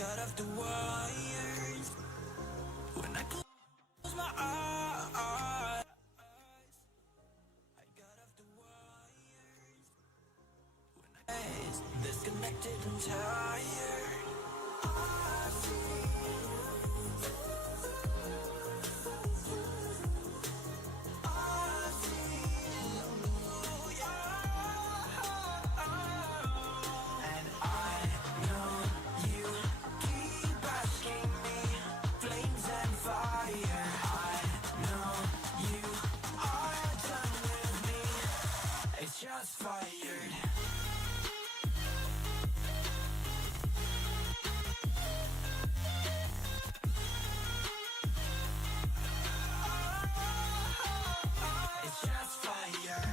got off the wires when I close my eyes. I got off the wires when I disconnected and tired. I see just fired. It's just fire.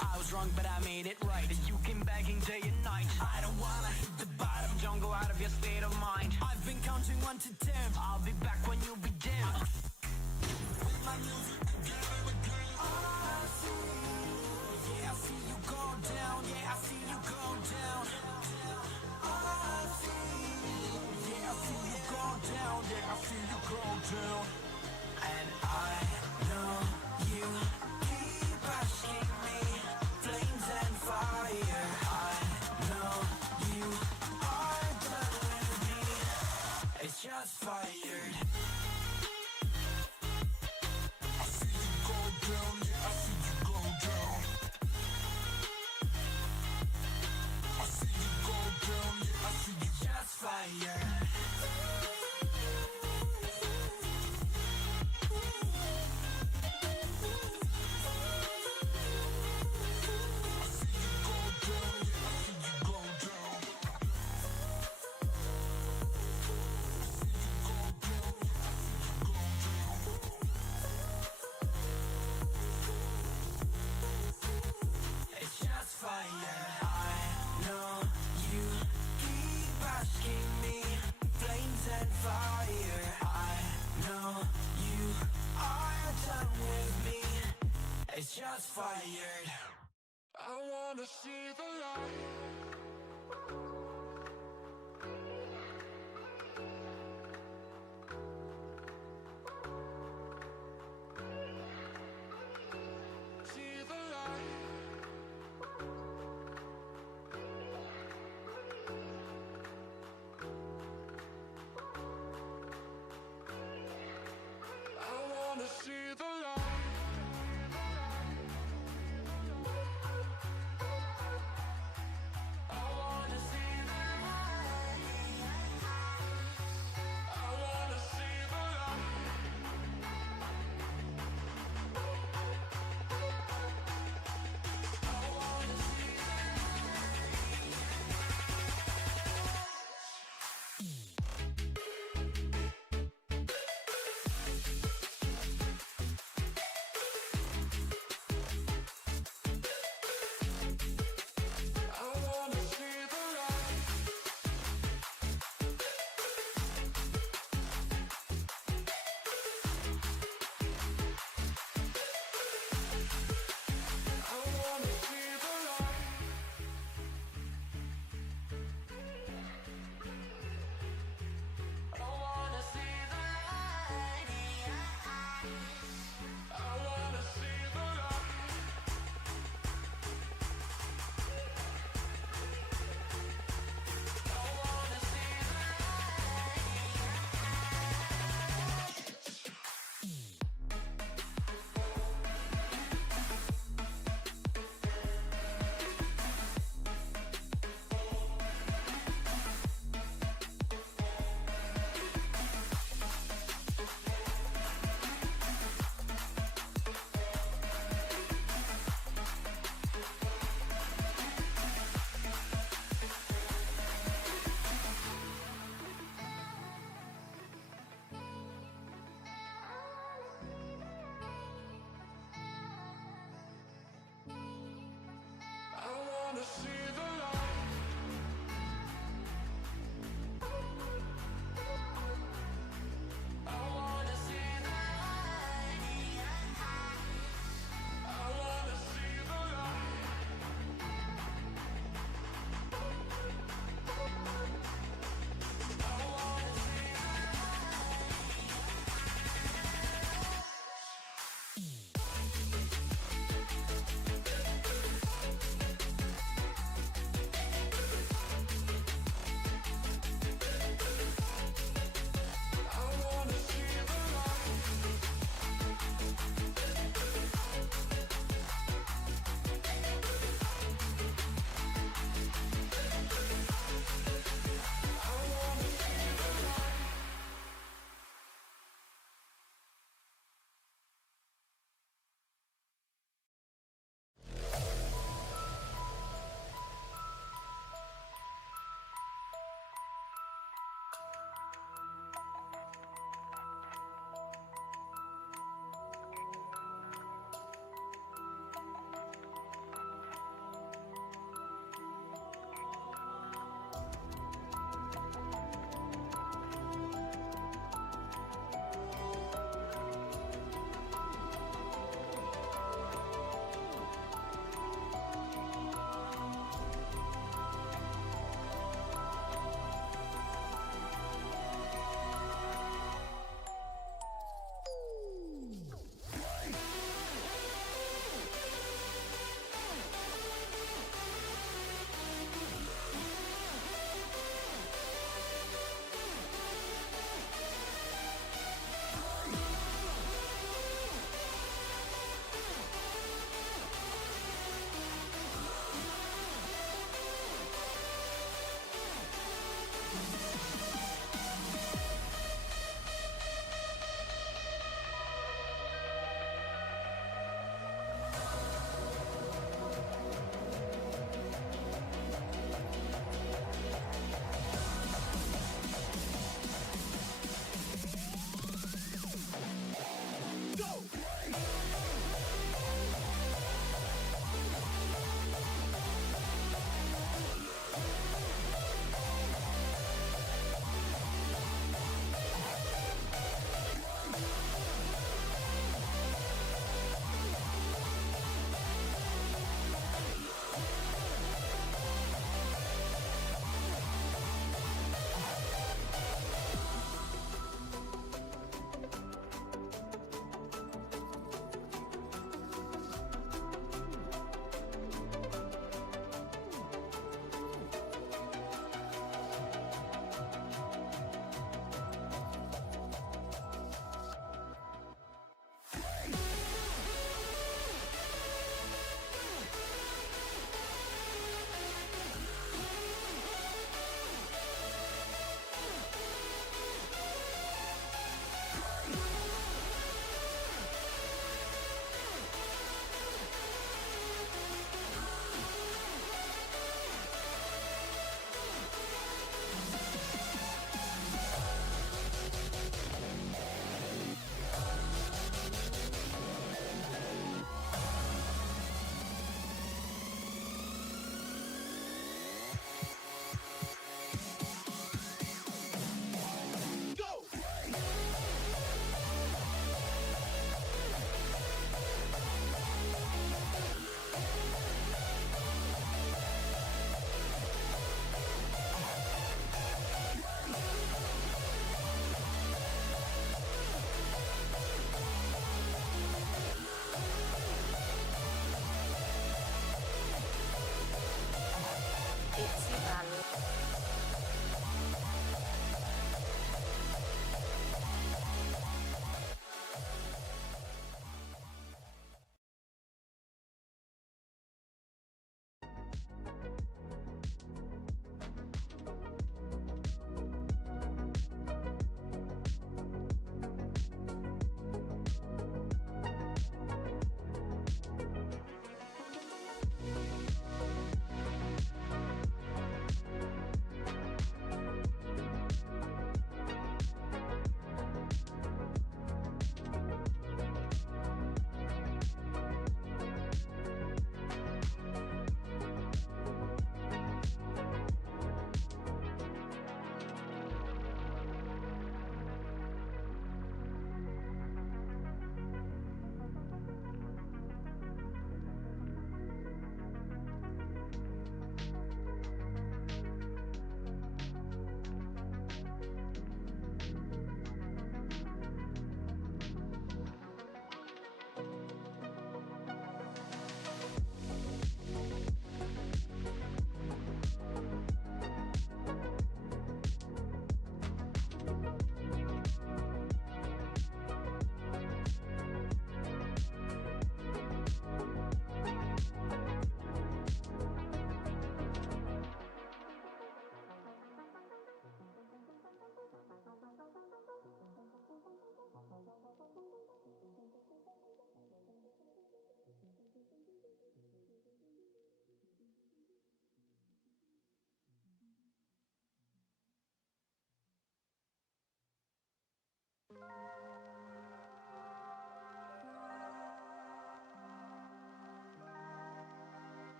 I was wrong, but I made it right. You came begging day and night. I don't wanna hit the bottom. Don't go out of your state of mind. I've been counting 1 to 10. I'll be back when you be dim. With my music, I see. Yeah, I see you go down. Yeah, I see you go down. I see. Yeah, I see you go down. Yeah, I see you go down. And I know you keep asking me. Flames and fire. I know you are done with me. It's just fired. I see you go down. Yeah, I see you go down. I see you go down. Yeah, I see you just fired. It's just fired. I wanna see the light. See the light. I wanna see the light.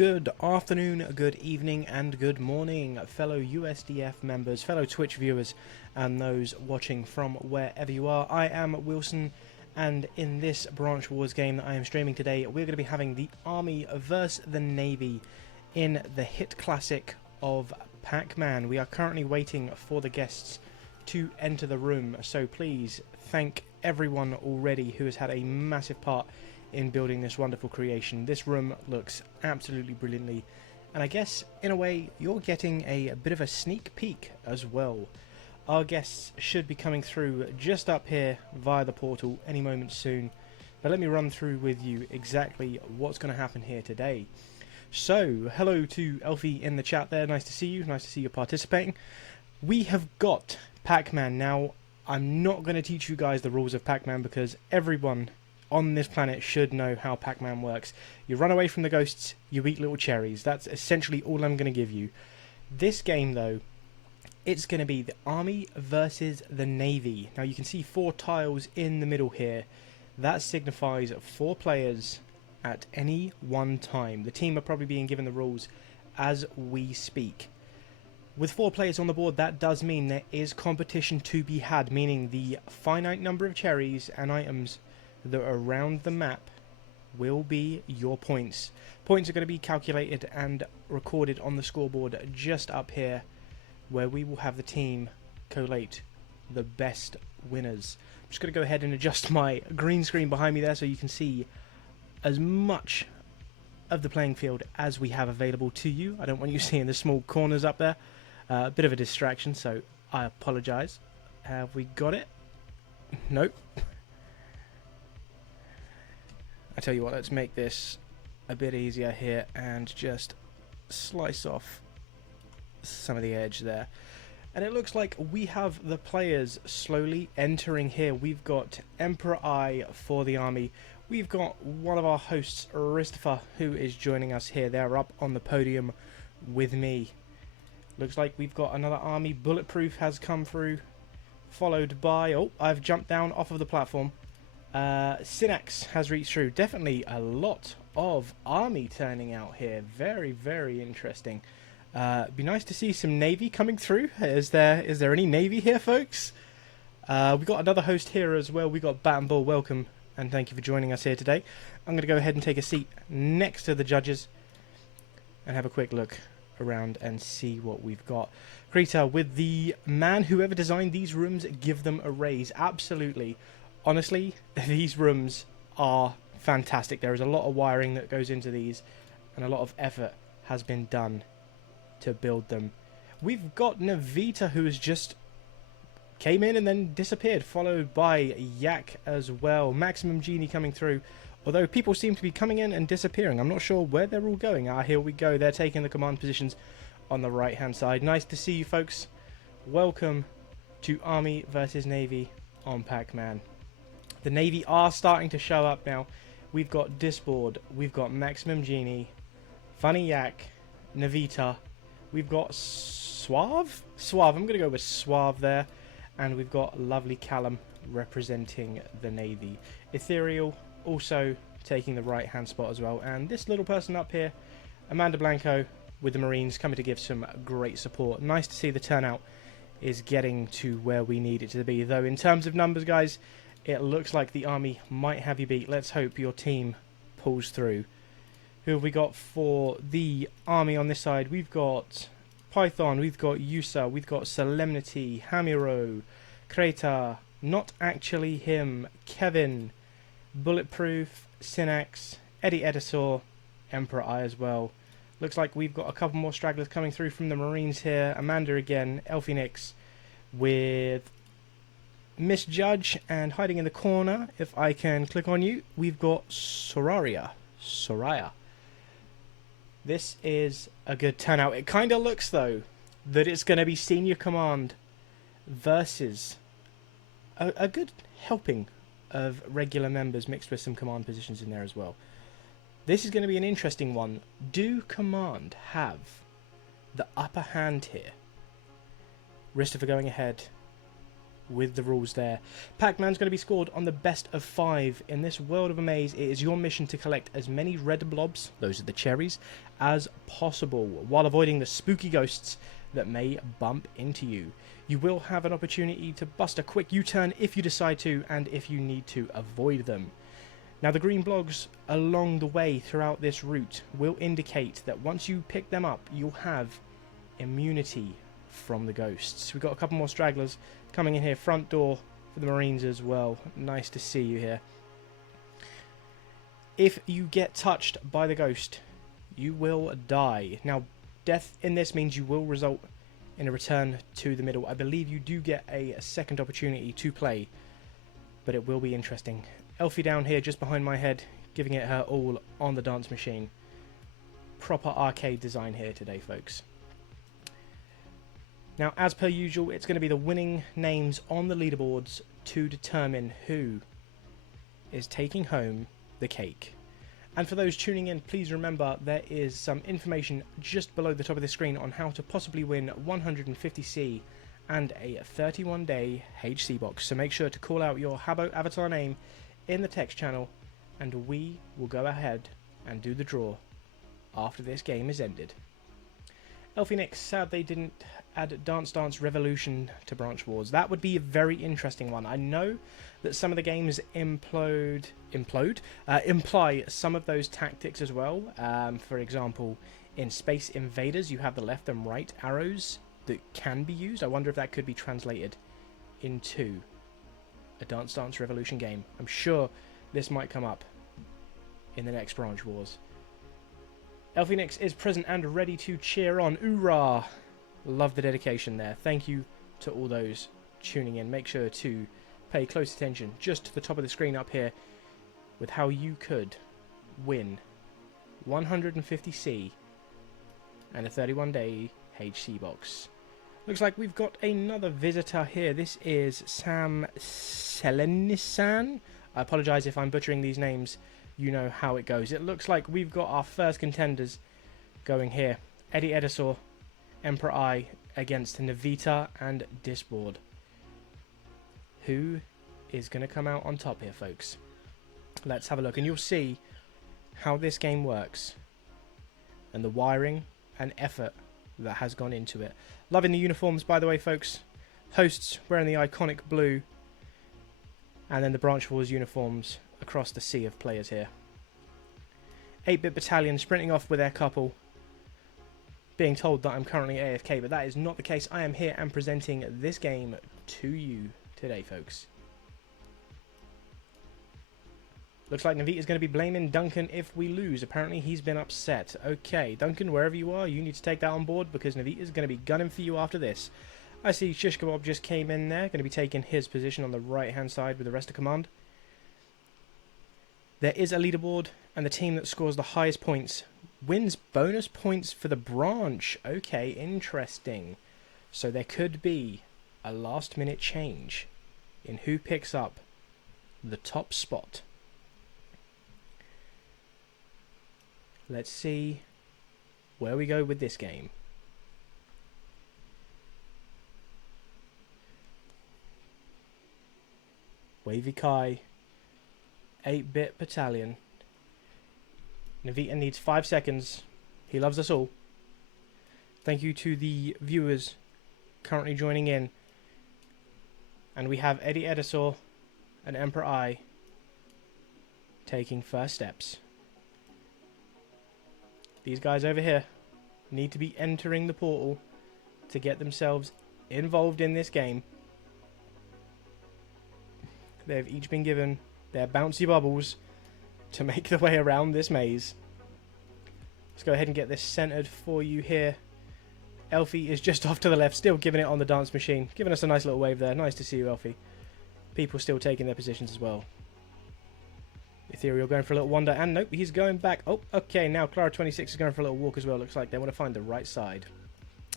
Good afternoon, good evening, and good morning, fellow USDF members, fellow Twitch viewers, and those watching from wherever you are. I am Wilson, and in this Branch Wars game that I am streaming today, we're going to be having the Army versus the Navy in the hit classic of Pacman. We are currently waiting for the guests to enter the room, so please thank everyone already who has had a massive part in building this wonderful creation. This room looks absolutely brilliantly, and I guess in a way you're getting a bit of a sneak peek as well. Our guests should be coming through just up here via the portal any moment soon, but let me run through with you exactly what's going to happen here today. So hello to Elfie in the chat there, nice to see you, nice to see you participating. We have got Pacman. Now I'm not going to teach you guys the rules of Pacman because everyone on this planet should know how Pacman works. You run away from the ghosts, you eat little cherries. That's essentially all I'm going to give you. This game, though, it's going to be the Army versus the Navy. Now, you can see 4 tiles in the middle here. That signifies 4 players at any one time. The team are probably being given the rules as we speak. With 4 players on the board, that does mean there is competition to be had, meaning the finite number of cherries and items that are around the map will be your points. Points are going to be calculated and recorded on the scoreboard just up here, where we will have the team collate the best winners. I'm just going to go ahead and adjust my green screen behind me there so you can see as much of the playing field as we have available to you. I don't want you seeing the small corners up there. A bit of a distraction, so I apologise. Have we got it? Nope. I tell you what, let's make this a bit easier here and just slice off some of the edge there. And it looks like we have the players slowly entering here. We've got Emperor I for the army. We've got one of our hosts, Christopher, who is joining us here. They're up on the podium with me. Looks like we've got another army. Bulletproof has come through, followed by... Oh, I've jumped down off of the platform. Synax has reached through. Definitely a lot of army turning out here. Very, very interesting. Be nice to see some Navy coming through. Is there any Navy here, folks? We've got another host here as well. We've got Bat and Bull. Welcome, and thank you for joining us here today. I'm going to go ahead and take a seat next to the judges and have a quick look around and see what we've got. Krita, with the man, whoever designed these rooms, give them a raise. Absolutely. Honestly, these rooms are fantastic. There is a lot of wiring that goes into these, and a lot of effort has been done to build them. We've got Navita, who has just came in and then disappeared, followed by Yak as well. Maximum Genie coming through, although people seem to be coming in and disappearing. I'm not sure where they're all going. Ah, here we go. They're taking the command positions on the right-hand side. Nice to see you, folks. Welcome to Army versus Navy on Pacman. The Navy are starting to show up now. We've got Disboard, we've got Maximum Genie, Funny Yak, Navita, we've got Suave, I'm going to go with Suave there, and we've got lovely Callum representing the Navy. Ethereal also taking the right hand spot as well, and this little person up here, Amanda Blanco with the Marines, coming to give some great support. Nice to see the turnout is getting to where we need it to be, though in terms of numbers, guys, it looks like the army might have you beat. Let's hope your team pulls through. Who have we got for the army on this side? We've got Python, we've got Yusa, we've got Solemnity, Hamiro, Kreta, not actually him, Kevin, Bulletproof, Synax, Eddie Edisor, Emperor I as well. Looks like we've got a couple more stragglers coming through from the Marines here. Amanda again, Elfie Nix with Miss Judge, and hiding in the corner, if I can click on you, we've got Soraya. This is a good turnout. It kind of looks, though, that it's going to be Senior Command versus a good helping of regular members mixed with some command positions in there as well. This is going to be an interesting one. Do Command have the upper hand here? Christopher going ahead with the rules there. Pacman's going to be scored on the best of 5. In this world of a maze, it is your mission to collect as many red blobs, those are the cherries, as possible, while avoiding the spooky ghosts that may bump into you. You will have an opportunity to bust a quick U-turn if you decide to, and if you need to avoid them. Now, the green blobs along the way throughout this route will indicate that once you pick them up, you'll have immunity from the ghosts. We've got a couple more stragglers coming in here. Front door for the Marines as well. Nice to see you here. If you get touched by the ghost, you will die. Now, death in this means you will result in a return to the middle. I believe you do get a second opportunity to play, but it will be interesting. Elfie down here just behind my head, giving it her all on the dance machine. Proper arcade design here today, folks. Now, as per usual, it's going to be the winning names on the leaderboards to determine who is taking home the cake. And for those tuning in, please remember there is some information just below the top of the screen on how to possibly win 150C and a 31-day HC box. So make sure to call out your Habbo avatar name in the text channel, and we will go ahead and do the draw after this game is ended. Elfie Nick, sad they didn't add Dance Dance Revolution to Branch Wars. That would be a very interesting one. I know that some of the games imply some of those tactics as well. For example, in Space Invaders, you have the left and right arrows that can be used. I wonder if that could be translated into a Dance Dance Revolution game. I'm sure this might come up in the next Branch Wars. Elphenix is present and ready to cheer on. Oorah! Love the dedication there. Thank you to all those tuning in. Make sure to pay close attention just to the top of the screen up here with how you could win 150C and a 31-day HC box. Looks like we've got another visitor here. This is Sam Selenisan. I apologise if I'm butchering these names. You know how it goes. It looks like we've got our first contenders going here. Eddie Edisor, Emperor I against Navita and Disboard. Who is going to come out on top here, folks? Let's have a look, and you'll see how this game works and the wiring and effort that has gone into it. Loving the uniforms, by the way, folks. Hosts wearing the iconic blue, and then the Branch Wars uniforms across the sea of players here. 8-bit Battalion sprinting off with their couple, being told that I'm currently AFK, but that is not the case. I am here and presenting this game to you today, folks. Looks like Navita is going to be blaming Duncan if we lose. Apparently he's been upset. Okay, Duncan, wherever you are, you need to take that on board, because Navita is going to be gunning for you after this. I see Shish Kebab just came in there, going to be taking his position on the right-hand side with the rest of command. There is a leaderboard, and the team that scores the highest points wins bonus points for the branch. Okay, interesting. So there could be a last-minute change in who picks up the top spot. Let's see where we go with this game. Wavy-Kai, 8-bit Battalion. Navita needs 5 seconds. He loves us all. Thank you to the viewers currently joining in. And we have Eddie Edisor and Emperor I taking first steps. These guys over here need to be entering the portal to get themselves involved in this game. They've each been given their bouncy bubbles to make their way around this maze. Let's go ahead and get this centered for you here. Elfie is just off to the left, still giving it on the dance machine. Giving us a nice little wave there. Nice to see you, Elfie. People still taking their positions as well. Ethereal going for a little wander, and nope, he's going back. Oh, okay, now Clara26 is going for a little walk as well. Looks like they want to find the right side.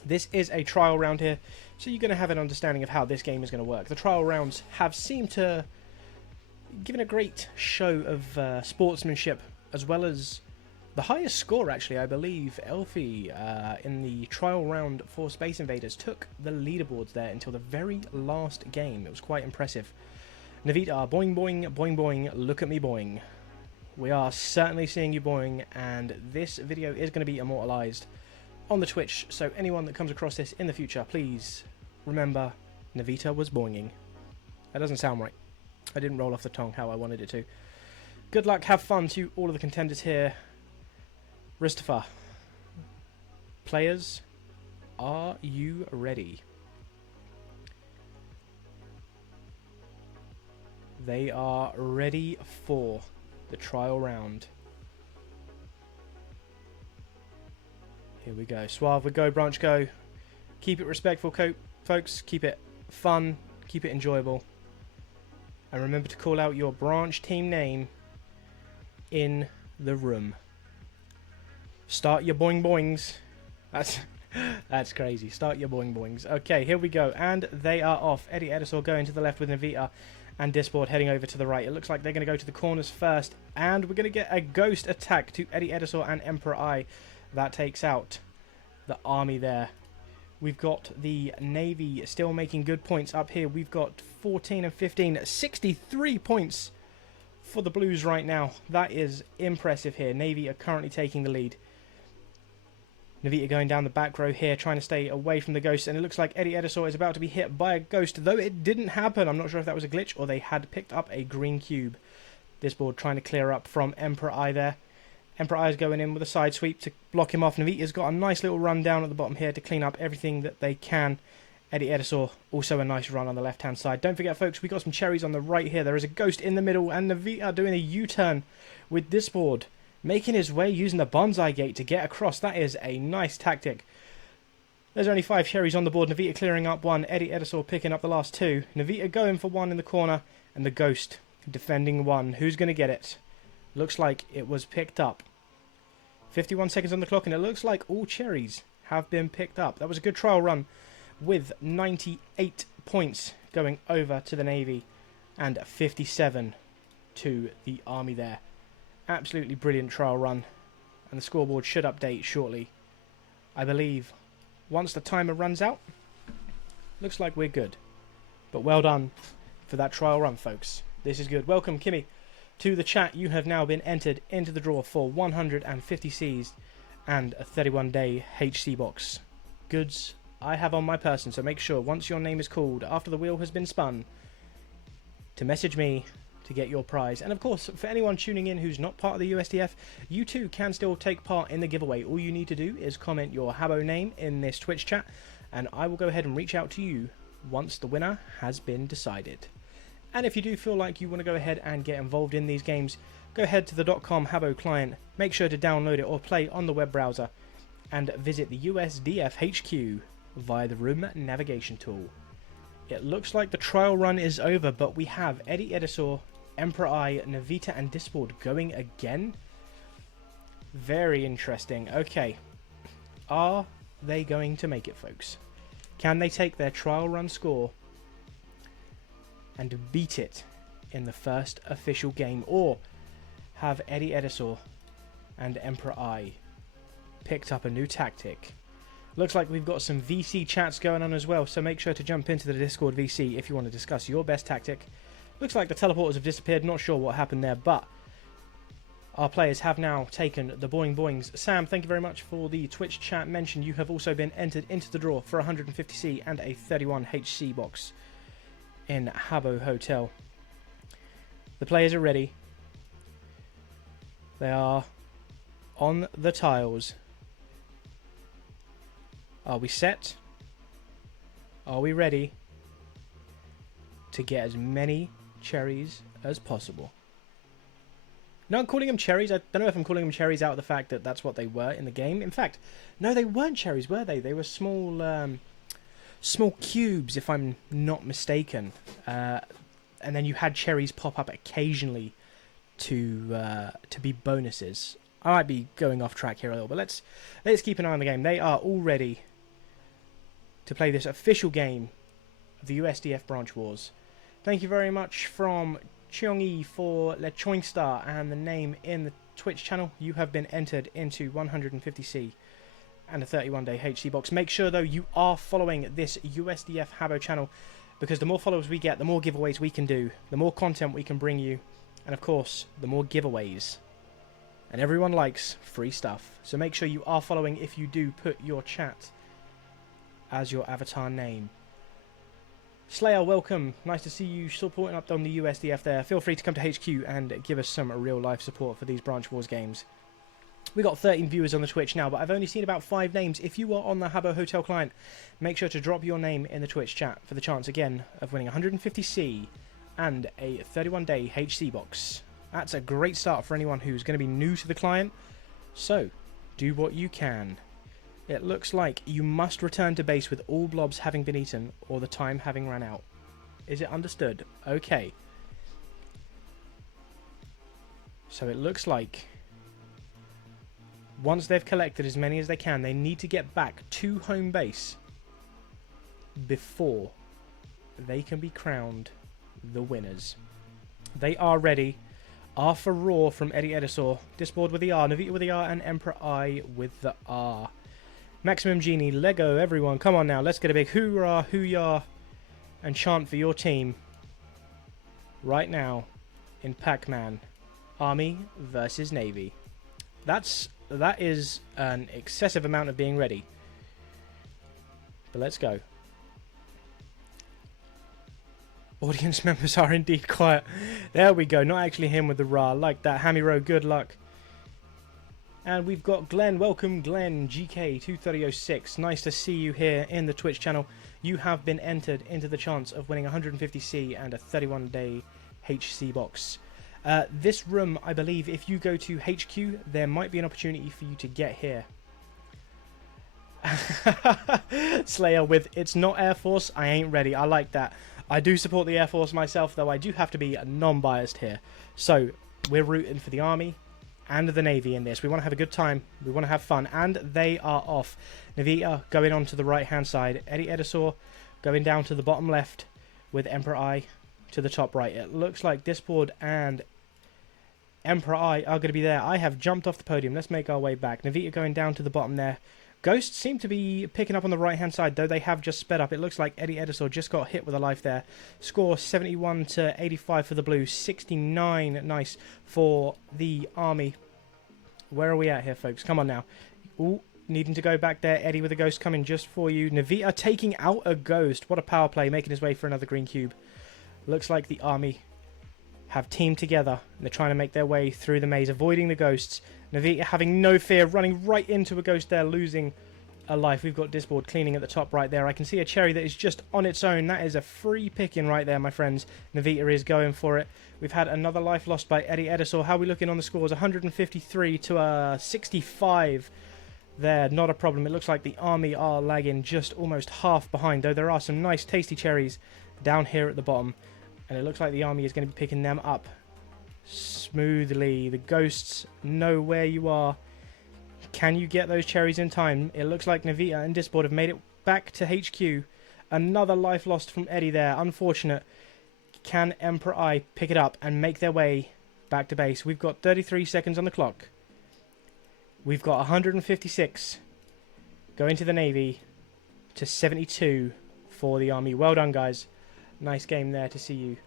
This is a trial round here, so you're going to have an understanding of how this game is going to work. The trial rounds have seemed to give a great show of sportsmanship, as well as The highest score, actually, I believe, Elfie, in the trial round for Space Invaders, took the leaderboards there until the very last game. It was quite impressive. Navita, boing, boing, boing, boing, look at me boing. We are certainly seeing you boing, and this video is going to be immortalised on the Twitch, so anyone that comes across this in the future, please remember, Navita was boinging. That doesn't sound right. I didn't roll off the tongue how I wanted it to. Good luck, have fun to all of the contenders here. Ristofer, players, are you ready? They are ready for the trial round. Here we go. Suave, we go, branch go. Keep it respectful, folks. Keep it fun. Keep it enjoyable. And remember to call out your branch team name in the room. Start your boing boings. That's crazy. Start your boing boings. Okay, here we go. And they are off. Eddie Edisor going to the left with Navita, and Disboard heading over to the right. It looks like they're going to go to the corners first. And we're going to get a ghost attack to Eddie Edisor and Emperor I. That takes out the army there. We've got the Navy still making good points up here. We've got 14 and 15. 63 points for the Blues right now. That is impressive here. Navy are currently taking the lead. Navita going down the back row here, trying to stay away from the ghost, and it looks like Eddie Edisor is about to be hit by a ghost, though it didn't happen. I'm not sure if that was a glitch or they had picked up a green cube. This board trying to clear up from Emperor I there. Emperor I is going in with a side sweep to block him off. Navita's got a nice little run down at the bottom here to clean up everything that they can. Eddie Edisor also a nice run on the left-hand side. Don't forget, folks, we got some cherries on the right here. There is a ghost in the middle, and Navita doing a U-turn with this board, making his way using the bonsai gate to get across. That is a nice tactic. There's only 5 cherries on the board. Navita clearing up 1. Eddie Edisor picking up the last 2. Navita going for 1 in the corner. And the ghost defending 1. Who's going to get it? Looks like it was picked up. 51 seconds on the clock, and it looks like all cherries have been picked up. That was a good trial run with 98 points going over to the Navy and 57 to the Army there. Absolutely brilliant trial run, and the scoreboard should update shortly. I believe once the timer runs out, looks like we're good. But well done for that trial run, folks. This is good. Welcome, Kimmy, to the chat. You have now been entered into the draw for 150 Cs and a 31-day HC box. Goods I have on my person, so make sure once your name is called after the wheel has been spun to message me to get your prize. And of course, for anyone tuning in who's not part of the USDF, you too can still take part in the giveaway. All you need to do is comment your Habbo name in this Twitch chat, and I will go ahead and reach out to you once the winner has been decided. And if you do feel like you want to go ahead and get involved in these games, go ahead to the .com Habbo client, make sure to download it or play on the web browser, and visit the USDF HQ via the room navigation tool. It looks like the trial run is over, but we have Eddie Edisor, Emperor I, Navita and Disboard going again. Very interesting. Okay. Are they going to make it, folks? Can they take their trial run score and beat it in the first official game? Or have Eddie Edisor and Emperor I picked up a new tactic? Looks like we've got some VC chats going on as well, so make sure to jump into the Discord VC if you want to discuss your best tactic. Looks like the teleporters have disappeared. Not sure what happened there, but our players have now taken the boing boings. Sam, thank you very much for the Twitch chat mention. You have also been entered into the draw for 150C and a 31HC box in Habbo Hotel. The players are ready. They are on the tiles. Are we set? Are we ready to get as many cherries as possible? No, I'm calling them cherries. I don't know if I'm calling them cherries out of the fact that that's what they were in the game. In fact, no, they weren't cherries, were they? They were small small cubes, if I'm not mistaken. And then you had cherries pop up occasionally to be bonuses. I might be going off track here a little, but let's keep an eye on the game. They are all ready to play this official game of the USDF Branch Wars. Thank you very much from Cheongi for Le Choingstar and the name in the Twitch channel, you have been entered into 150C and a 31-day HC box. Make sure, though, you are following this USDF Habbo channel, because the more followers we get, the more giveaways we can do, the more content we can bring you, and, of course, the more giveaways. And everyone likes free stuff. So make sure you are following if you do put your chat as your avatar name. Slayer, welcome. Nice to see you supporting up on the USDF there. Feel free to come to HQ and give us some real-life support for these Branch Wars games. We got 13 viewers on the Twitch now, but I've only seen about 5 names. If you are on the Habbo Hotel client, make sure to drop your name in the Twitch chat for the chance, again, of winning 150C and a 31-day HC box. That's a great start for anyone who's going to be new to the client. So, do what you can. It looks like you must return to base with all blobs having been eaten or the time having run out. Is it understood? Okay. So it looks like once they've collected as many as they can, they need to get back to home base before they can be crowned the winners. They are ready. R for Raw from Eddie Edisor. Disboard with the R, Navita with the R, and Emperor I with the R. Maximum Genie, Lego, everyone, come on now, let's get a big hoorah, hoo-yah, and chant for your team right now in Pacman. Army versus Navy. That is an excessive amount of being ready. But let's go. Audience members are indeed quiet. There we go, not actually him with the Ra, like that. Hammy Row, good luck. And we've got Glenn. Welcome, Glenn. GK2306. Nice to see you here in the Twitch channel. You have been entered into the chance of winning 150C and a 31-day HC box. This room, I believe, if you go to HQ, there might be an opportunity for you to get here. Slayer with, it's not Air Force, I ain't ready. I like that. I do support the Air Force myself, though I do have to be non-biased here. So, we're rooting for the Army and the Navy in this. We want to have a good time. We want to have fun. And they are off. Navita going on to the right-hand side. Eddie Edisor going down to the bottom left with Emperor I to the top right. It looks like Disboard and Emperor I are going to be there. I have jumped off the podium. Let's make our way back. Navita going down to the bottom there. Ghosts seem to be picking up on the right-hand side, though they have just sped up. It looks like Eddie Edisor just got hit with a life there. Score 71 to 85 for the Blues. 69, nice, for the Army. Where are we at here, folks? Come on now. Ooh, needing to go back there. Eddie with a Ghost coming just for you. Navita taking out a Ghost. What a power play, making his way for another green cube. Looks like the Army have teamed together. And they're trying to make their way through the maze, avoiding the Ghosts. Navita having no fear, running right into a Ghost there, losing a life. We've got Disboard cleaning at the top right there. I can see a cherry that is just on its own. That is a free picking right there, my friends. Navita is going for it. We've had another life lost by Eddie Edisor. How are we looking on the scores? 153 to 65 there. Not a problem. It looks like the Army are lagging just almost half behind, though there are some nice tasty cherries down here at the bottom. And it looks like the Army is going to be picking them up smoothly. The Ghosts know where you are. Can you get those cherries in time? It looks like Navita and Disboard have made it back to HQ. Another life lost from Eddie there. Unfortunate. Can Emperor I pick it up and make their way back to base? We've got 33 seconds on the clock. We've got 156 going to the Navy to 72 for the Army. Well done, guys. Nice game there to see you.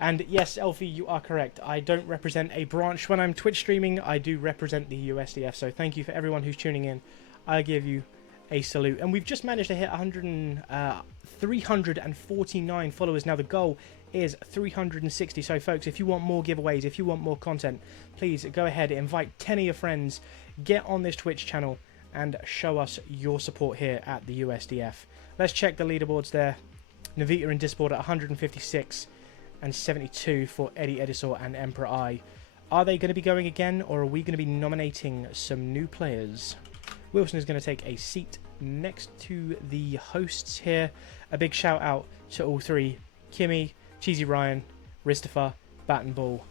And yes, Elfie, you are correct. I don't represent a branch when I'm Twitch streaming. I do represent the USDF. So thank you for everyone who's tuning in. I give you a salute. And we've just managed to hit 349 followers. Now the goal is 360. So folks, if you want more giveaways, if you want more content, please go ahead, invite 10 of your friends, get on this Twitch channel and show us your support here at the USDF. Let's check the leaderboards there. Navita and Disboard at 156 and 72 for Eddie Edisor and Emperor I. Are they going to be going again, or are we going to be nominating some new players? Wilson is going to take a seat next to the hosts here. A big shout out to all three: Kimmy, Cheesy Ryan, Ristifer, Bat and Ball.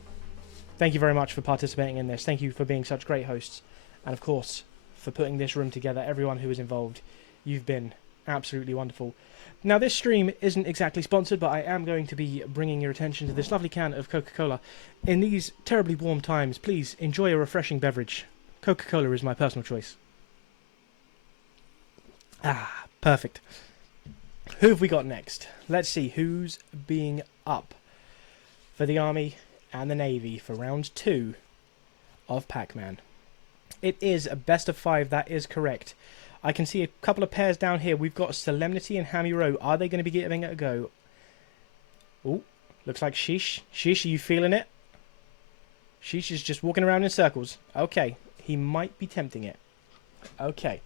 Thank you very much for participating in this. Thank you for being such great hosts, and of course for putting this room together. Everyone who was involved, you've been absolutely wonderful. Now, this stream isn't exactly sponsored, but I am going to be bringing your attention to this lovely can of Coca-Cola. In these terribly warm times, please enjoy a refreshing beverage. Coca-Cola is my personal choice. Ah, perfect. Who have we got next? Let's see who's being up for the Army and the Navy for round 2 of Pacman. It is a best of 5, that is correct. I can see a couple of pairs down here. We've got Solemnity and Hammy Row. Are they going to be giving it a go? Oh, looks like Sheesh. Sheesh, are you feeling it? Sheesh is just walking around in circles. Okay, he might be tempting it. Okay.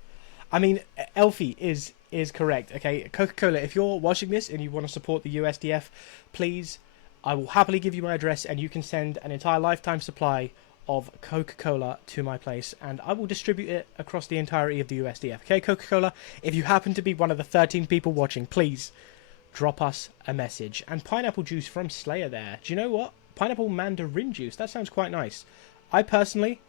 I mean, Elfie is correct. Okay, Coca-Cola, if you're watching this and you want to support the USDF, please, I will happily give you my address and you can send an entire lifetime supply of Coca-Cola to my place and I will distribute it across the entirety of the USDF. Okay, Coca-Cola, if you happen to be one of the 13 people watching, please drop us a message. And pineapple juice from Slayer there. Do you know what? Pineapple mandarin juice. That sounds quite nice. I personally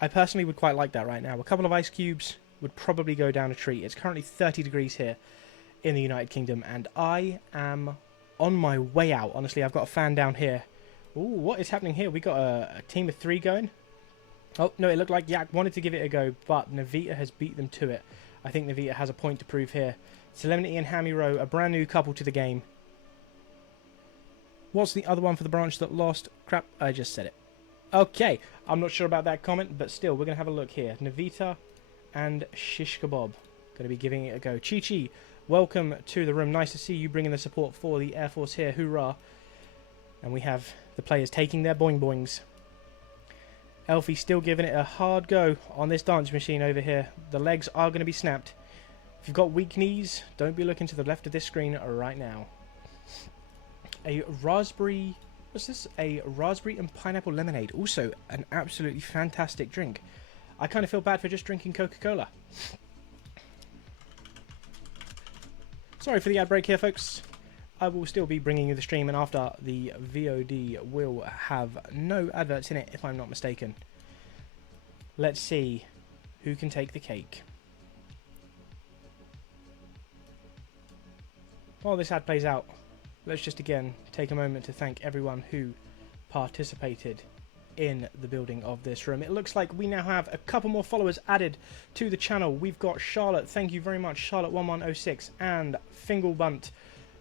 would quite like that right now. A couple of ice cubes would probably go down a treat. It's currently 30 degrees here in the United Kingdom and I am on my way out. Honestly, I've got a fan down here. Ooh, what is happening here? We got a team of 3 going. Oh, no, it looked like Yak wanted to give it a go, but Navita has beat them to it. I think Navita has a point to prove here. Solemnity and Hammy Row, a brand new couple to the game. What's the other one for the branch that lost? Crap, I just said it. Okay, I'm not sure about that comment, but still, we're going to have a look here. Navita and Shish Kebab going to be giving it a go. Chi-Chi, welcome to the room. Nice to see you bringing the support for the Air Force here. Hoorah. And we have the players taking their boing boings. Elfie still giving it a hard go on this dance machine over here. The legs are going to be snapped. If you've got weak knees, don't be looking to the left of this screen right now. A raspberry... What's this? A raspberry and pineapple lemonade. Also, an absolutely fantastic drink. I kind of feel bad for just drinking Coca-Cola. Sorry for the ad break here, folks. I will still be bringing you the stream, and after the VOD will have no adverts in it, if I'm not mistaken. Let's see who can take the cake. While this ad plays out, let's just again take a moment to thank everyone who participated in the building of this room. It looks like we now have a couple more followers added to the channel. We've got Charlotte, thank you very much, Charlotte1106, and Fingelbunt.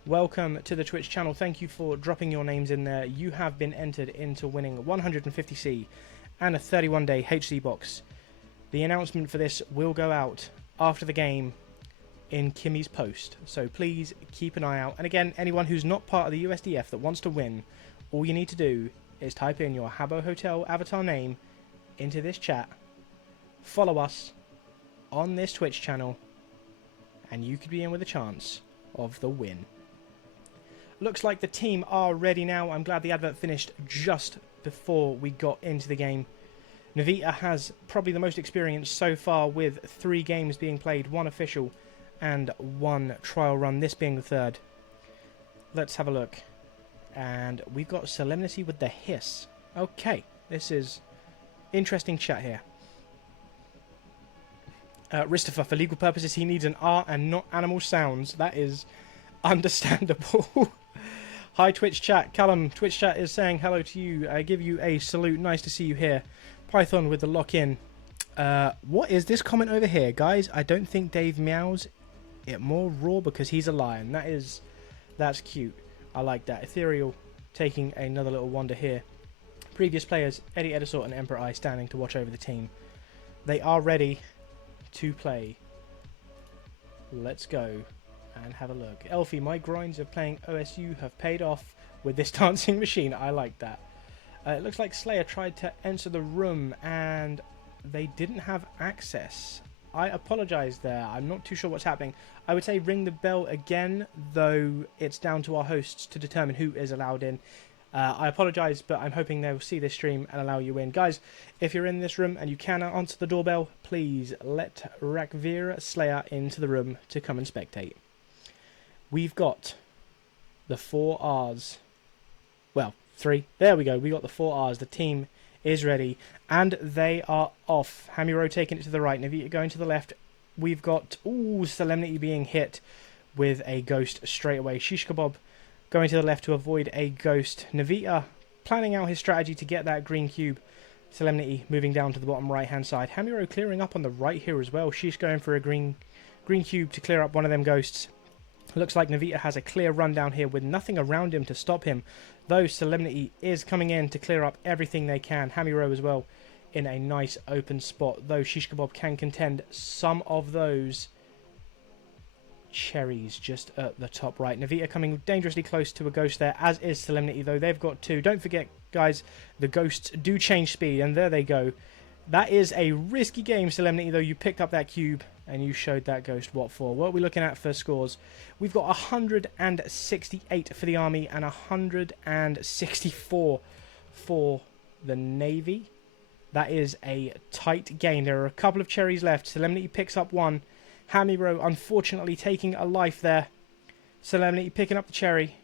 Welcome to the Twitch channel. Thank you for dropping your names in there. You have been entered into winning 150C and a 31-day HC box. The announcement for this will go out after the game in Kimmy's post, so please keep an eye out. And again, anyone who's not part of the USDF that wants to win, all you need to do is type in your Habbo Hotel avatar name into this chat, follow us on this Twitch channel, and you could be in with a chance of the win. Looks like the team are ready now. I'm glad the advert finished just before we got into the game. Navita has probably the most experience so far, with 3 games being played, 1 official and 1 trial run, this being the 3rd. Let's have a look. And we've got Solemnity with the hiss. Okay, this is interesting chat here. Christopher, for legal purposes, he needs an R and not animal sounds. That is understandable. Hi, Twitch chat. Callum, Twitch chat is saying hello to you. I give you a salute. Nice to see you here. Python with the lock-in. What is this comment over here? Guys, I don't think Dave meows it more raw because he's a lion. That's cute. I like that. Ethereal taking another little wander here. Previous players, Eddie Edisort and Emperor I, standing to watch over the team. They are ready to play. Let's go and have a look. Elfie, my grinds of playing OSU have paid off with this dancing machine. I like that. It looks like Slayer tried to enter the room and they didn't have access. I apologise there. I'm not too sure what's happening. I would say ring the bell again, though it's down to our hosts to determine who is allowed in. I apologise, but I'm hoping they'll see this stream and allow you in. Guys, if you're in this room and you can answer the doorbell, please let Rakvir Slayer into the room to come and spectate. We've got the 4 R's. Well, 3. There we go. We got the 4 R's. The team is ready, and they are off. Hammy Row taking it to the right, Navita going to the left. We've got, Solemnity being hit with a ghost straight away. Shish Kebab going to the left to avoid a ghost. Navita planning out his strategy to get that green cube. Solemnity moving down to the bottom right hand side. Hamiro clearing up on the right here as well. Shish going for a green cube to clear up one of them ghosts. Looks like Navita has a clear run down here with nothing around him to stop him. Though Solemnity is coming in to clear up everything they can. Hamiro as well in a nice open spot. Though Shish Kebab can contend some of those cherries just at the top right. Navita coming dangerously close to a ghost there, as is Solemnity, though they've got two. Don't forget, guys, the ghosts do change speed, and there they go. That is a risky game, Solemnity, though. You picked up that cube and you showed that ghost what for. What are we looking at for scores? We've got 168 for the Army and 164 for the Navy. That is a tight game. There are a couple of cherries left. Solemnity picks up one. Hamiro unfortunately taking a life there. Solemnity picking up the cherry.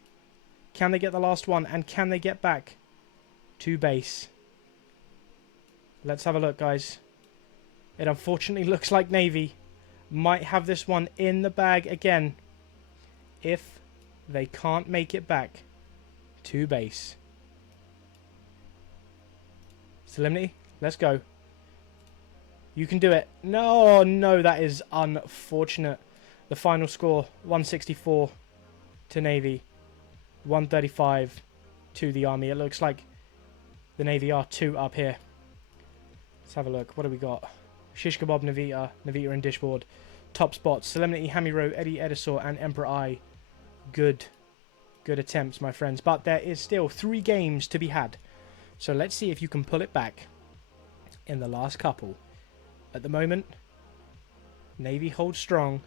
Can they get the last one? And can they get back to base? Let's have a look, guys. It unfortunately looks like Navy might have this one in the bag again if they can't make it back to base. Solemnity, let's go. You can do it. No, no, that is unfortunate. The final score, 164 to Navy, 135 to the Army. It looks like the Navy are 2 up here. Let's have a look. What do we got? Shish Kebab, Navita and Dishboard. Top spots, Solemnity, Hamiro, Eddie Edisor, and Emperor I. Good attempts, my friends. But there is still 3 games to be had. So let's see if you can pull it back in the last couple. At the moment, Navy holds strong.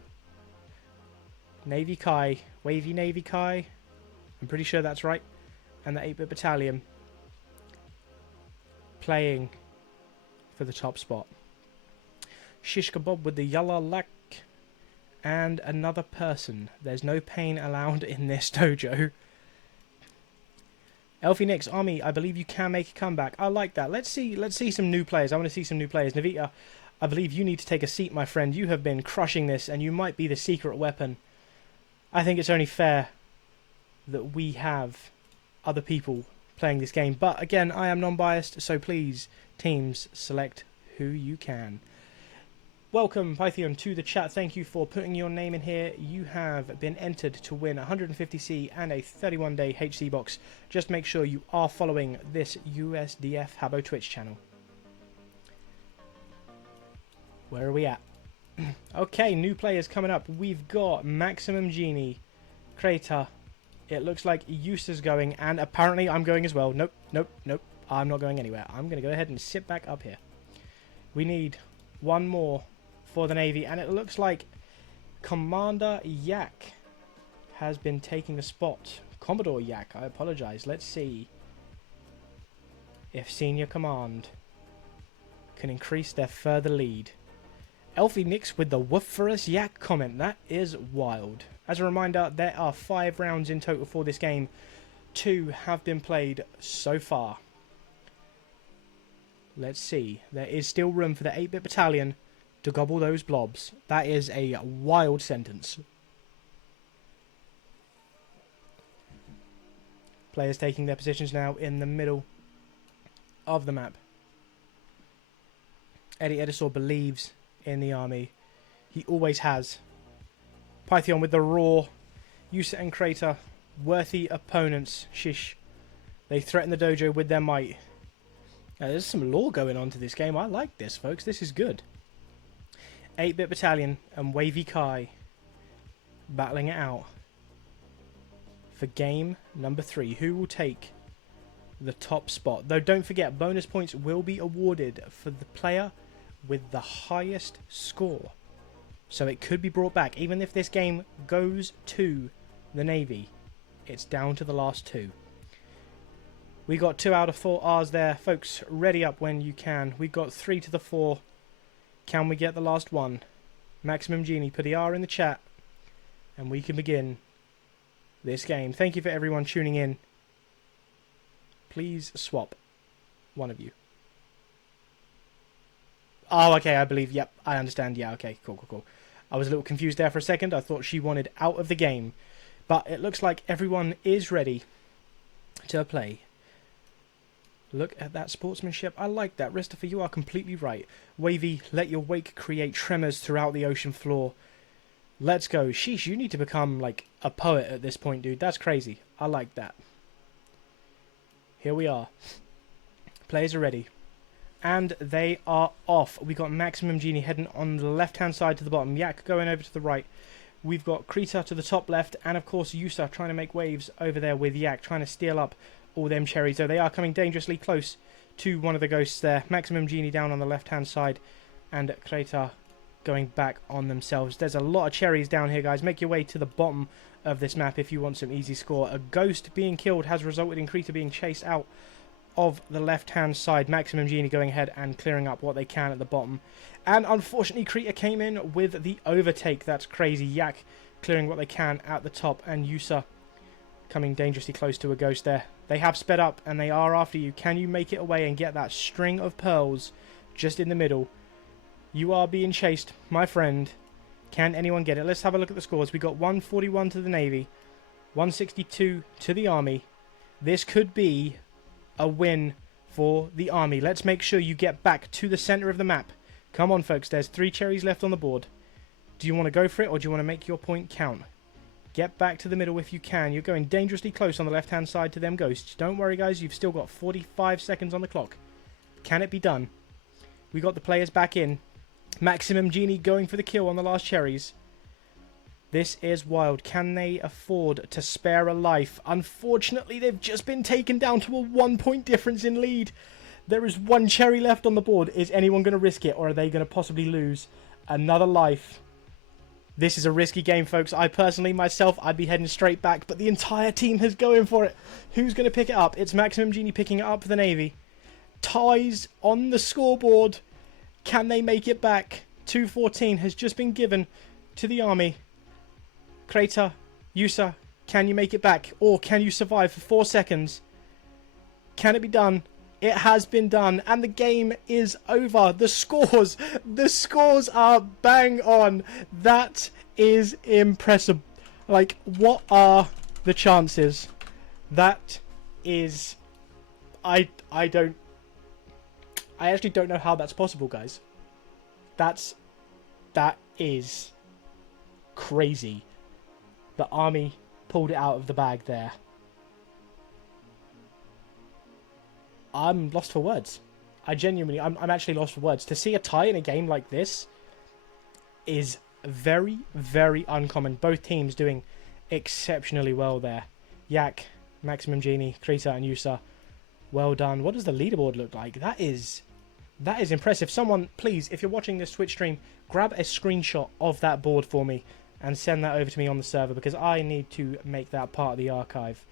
Wavy-Kai, Wavy-Kai. I'm pretty sure that's right. And the 8-bit Battalion playing for the top spot. Shish Kebab with the Yalla Lak and another person. There's no pain allowed in this dojo. Elfie Nix, Army, I believe you can make a comeback. I like that. Let's see some new players. I want to see some new players. Navita, I believe you need to take a seat, my friend. You have been crushing this, and you might be the secret weapon. I think it's only fair that we have other people playing this game. But again, I am non-biased, so please, teams, select who you can. Welcome, Pythian, to the chat. Thank you for putting your name in here. You have been entered to win 150C and a 31-day HC box. Just make sure you are following this USDF Habbo Twitch channel. Where are we at? Okay, new players coming up. We've got Maximum Genie, Crater. It looks like Eustace going, and apparently I'm going as well. Nope, nope, nope. I'm not going anywhere. I'm going to go ahead and sit back up here. We need one more for the Navy, and it looks like Commander Yak has been taking the spot. Commodore Yak, I apologize. Let's see if Senior Command can increase their further lead. Elfie Nix with the woof for us Yak comment. That is wild. As a reminder, there are 5 rounds in total for this game. 2 have been played so far. Let's see. There is still room for the 8-bit Battalion to gobble those blobs. That is a wild sentence. Players taking their positions now in the middle of the map. Eddie Edisor believes in the Army. He always has. Pythian with the roar. Yusa and Crater, worthy opponents. Shish. They threaten the dojo with their might. Now, there's some lore going on to this game. I like this, folks. This is good. 8-bit Battalion and Wavy-Kai battling it out for game number 3. Who will take the top spot? Though don't forget, bonus points will be awarded for the player with the highest score. So it could be brought back. Even if this game goes to the Navy, it's down to the last 2. We got 2 out of 4 R's there. Folks, ready up when you can. We got 3 to the 4. Can we get the last one? Maximum Genie, put the R in the chat. And we can begin this game. Thank you for everyone tuning in. Please swap one of you. Oh, okay, I believe. Yep, I understand. Yeah, okay, cool. I was a little confused there for a second. I thought she wanted out of the game. But it looks like everyone is ready to play. Look at that sportsmanship. I like that. Christopher, you are completely right. Wavy, let your wake create tremors throughout the ocean floor. Let's go. Sheesh, you need to become like a poet at this point, dude. That's crazy. I like that. Here we are. Players are ready. And they are off. We got Maximum Genie heading on the left-hand side to the bottom. Yak going over to the right. We've got Krita to the top left. And, of course, Yusa trying to make waves over there with Yak. Trying to steal up all them cherries. So they are coming dangerously close to one of the ghosts there. Maximum Genie down on the left-hand side. And Krita going back on themselves. There's a lot of cherries down here, guys. Make your way to the bottom of this map if you want some easy score. A ghost being killed has resulted in Krita being chased out of the left-hand side. Maximum Genie going ahead and clearing up what they can at the bottom. And unfortunately, Krita came in with the overtake. That's crazy. Yak clearing what they can at the top. And Yusa coming dangerously close to a ghost there. They have sped up and they are after you. Can you make it away and get that string of pearls just in the middle? You are being chased, my friend. Can anyone get it? Let's have a look at the scores. We got 141 to the Navy, 162 to the Army. This could be a win for the Army. Let's make sure you get back to the center of the map. Come on, folks. There's 3 cherries left on the board. Do you want to go for it or do you want to make your point count? Get back to the middle if you can. You're going dangerously close on the left-hand side to them ghosts. Don't worry, guys. You've still got 45 seconds on the clock. Can it be done? We got the players back in. Maximum Genie going for the kill on the last cherries. This is wild. Can they afford to spare a life? Unfortunately, they've just been taken down to a 1-point difference in lead. There is 1 cherry left on the board. Is anyone going to risk it, or are they going to possibly lose another life? This is a risky game, folks. I personally, myself, I'd be heading straight back, but the entire team is going for it. Who's going to pick it up? It's Maximum Genie picking it up for the Navy. Ties on the scoreboard. Can they make it back? 214 has just been given to the Army. Krita, Yusa, can you make it back? Or can you survive for 4 seconds? Can it be done? It has been done. And the game is over. The scores are bang on. That is impressive. Like, what are the chances? That is... I actually don't know how that's possible, guys. That is crazy. The Army pulled it out of the bag there. I'm lost for words. I'm actually lost for words. To see a tie in a game like this is very, very uncommon. Both teams doing exceptionally well there. Yak, Maximum Genie, Krita and Yusa. Well done. What does the leaderboard look like? That is impressive. Someone, please, if you're watching this Twitch stream, grab a screenshot of that board for me and send that over to me on the server because I need to make that part of the archive.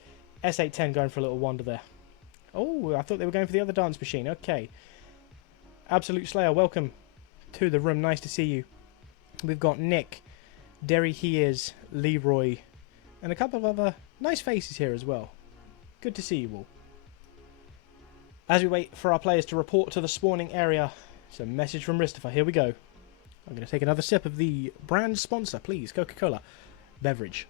S810 going for a little wander there. Oh, I thought they were going for the other dance machine. Okay. Absolute Slayer, welcome to the room. Nice to see you. We've got Nick, Derry He Is, Leroy, and a couple of other nice faces here as well. Good to see you all. As we wait for our players to report to the spawning area, it's a message from Christopher. Here we go. I'm going to take another sip of the brand sponsor, please, Coca-Cola beverage.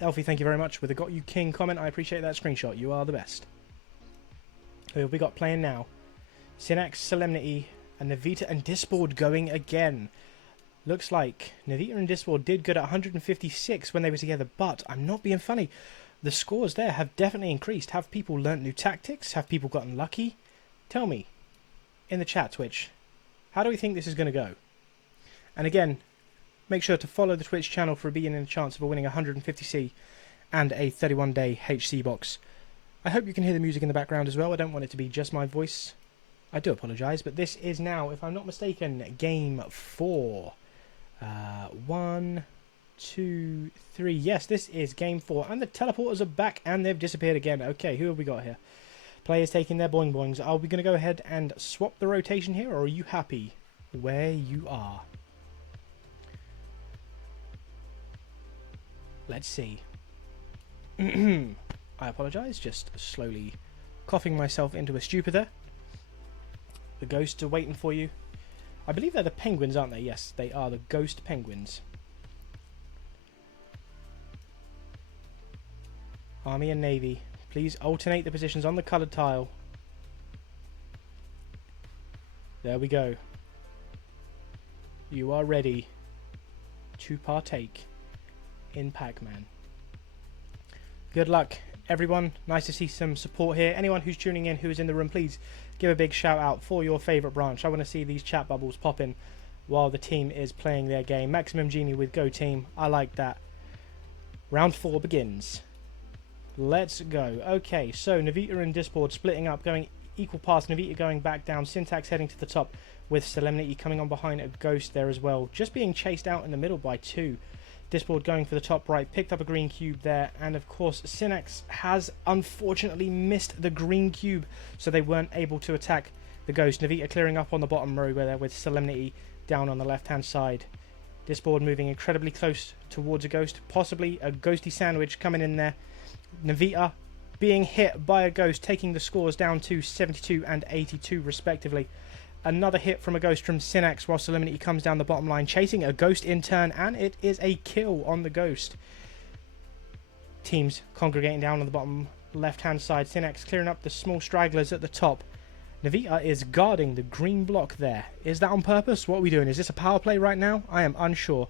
Elfie, thank you very much with a Got You King comment. I appreciate that screenshot. You are the best. Who have we got playing now? Synax, Solemnity, and Navita and Disboard going again. Looks like Navita and Disboard did good at 156 when they were together, but I'm not being funny. The scores there have definitely increased. Have people learnt new tactics? Have people gotten lucky? Tell me in the chat, Twitch. How do we think this is going to go? And again, make sure to follow the Twitch channel for being in a chance of winning 150C and a 31-day HC box. I hope you can hear the music in the background as well. I don't want it to be just my voice. I do apologise, but this is now, if I'm not mistaken, Game 4. 1, 2, 3. Yes, this is Game 4. And the teleporters are back and they've disappeared again. Okay, who have we got here? Players taking their boing boings. Are we going to go ahead and swap the rotation here, or are you happy where you are? Let's see. I apologise, just slowly coughing myself into a stupor there. The ghosts are waiting for you. I believe they're the penguins, aren't they? Yes, they are the ghost penguins. Army and Navy, please alternate the positions on the coloured tile. There we go. You are ready to partake in Pacman. Good luck, everyone. Nice to see some support here. Anyone who's tuning in who is in the room, please give a big shout out for your favourite branch. I want to see these chat bubbles popping while the team is playing their game. Maximum Genie with Go Team. I like that. Round 4 begins. Let's go. Okay, so Navita and Disboard splitting up, going equal paths. Navita going back down. Syntax heading to the top with Solemnity coming on behind a Ghost there as well. Just being chased out in the middle by 2. Disboard going for the top right. Picked up a green cube there. And of course, Syntax has unfortunately missed the green cube, so they weren't able to attack the Ghost. Navita clearing up on the bottom row there with Solemnity down on the left-hand side. Disboard moving incredibly close towards a Ghost. Possibly a ghosty sandwich coming in there. Navita being hit by a Ghost, taking the scores down to 72 and 82 respectively. Another hit from a Ghost from Synax while Solemnity comes down the bottom line, chasing a Ghost in turn, and it is a kill on the Ghost. Teams congregating down on the bottom left-hand side. Synax clearing up the small stragglers at the top. Navita is guarding the green block there. Is that on purpose? What are we doing? Is this a power play right now? I am unsure.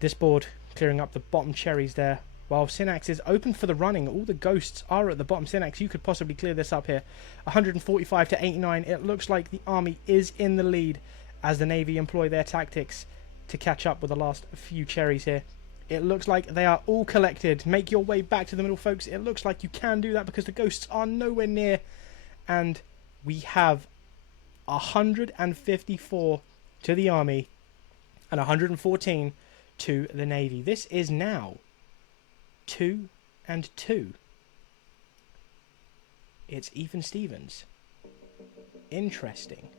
Disboard clearing up the bottom cherries there. While Synax is open for the running, all the Ghosts are at the bottom. Synax, you could possibly clear this up here. 145 to 89. It looks like the army is in the lead as the Navy employ their tactics to catch up with the last few cherries here. It looks like they are all collected. Make your way back to the middle, folks. It looks like you can do that because the Ghosts are nowhere near. And we have 154 to the army and 114 to the Navy. This is now 2 and 2. It's even Stevens. Interesting.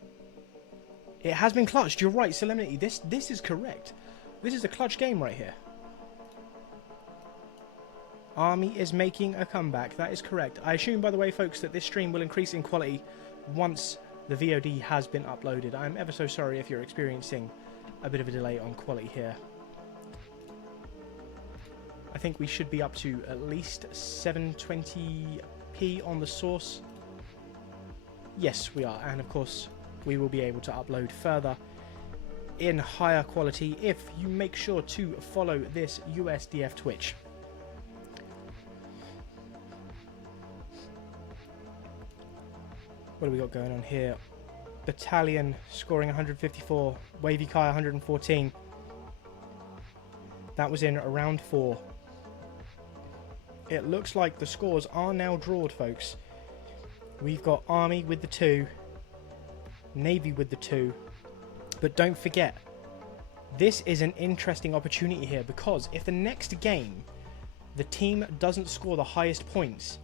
It has been clutched. You're right, Solemnity. This is correct. This is a clutch game right here. Army is making a comeback. That is correct. I assume, by the way, folks, that this stream will increase in quality once the VOD has been uploaded. I'm ever so sorry if you're experiencing a bit of a delay on quality here. I think we should be up to at least 720p on the source. Yes, we are. And of course, we will be able to upload further in higher quality if you make sure to follow this USDF Twitch. What do we got going on here? Battalion scoring 154. Wavy-Kai 114. That was in round 4. It looks like the scores are now drawed, folks. We've got Army with the 2, Navy with the 2. But don't forget, this is an interesting opportunity here because if the next game the team doesn't score the highest points,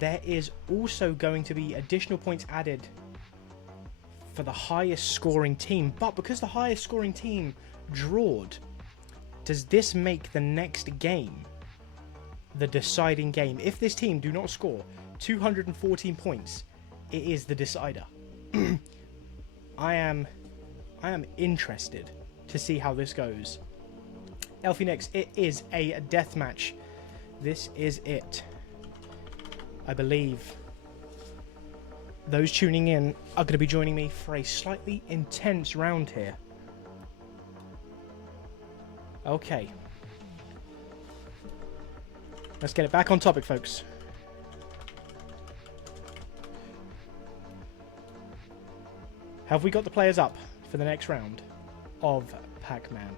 there is also going to be additional points added for the highest scoring team. But because the highest scoring team drawed, does this make the next game the deciding game? If this team do not score 214 points, it is the decider. I am interested to see how this goes. Elphinix, it is a death match. This is it. I believe those tuning in are going to be joining me for a slightly intense round here. Okay. Let's get it back on topic, folks. Have we got the players up for the next round of Pacman?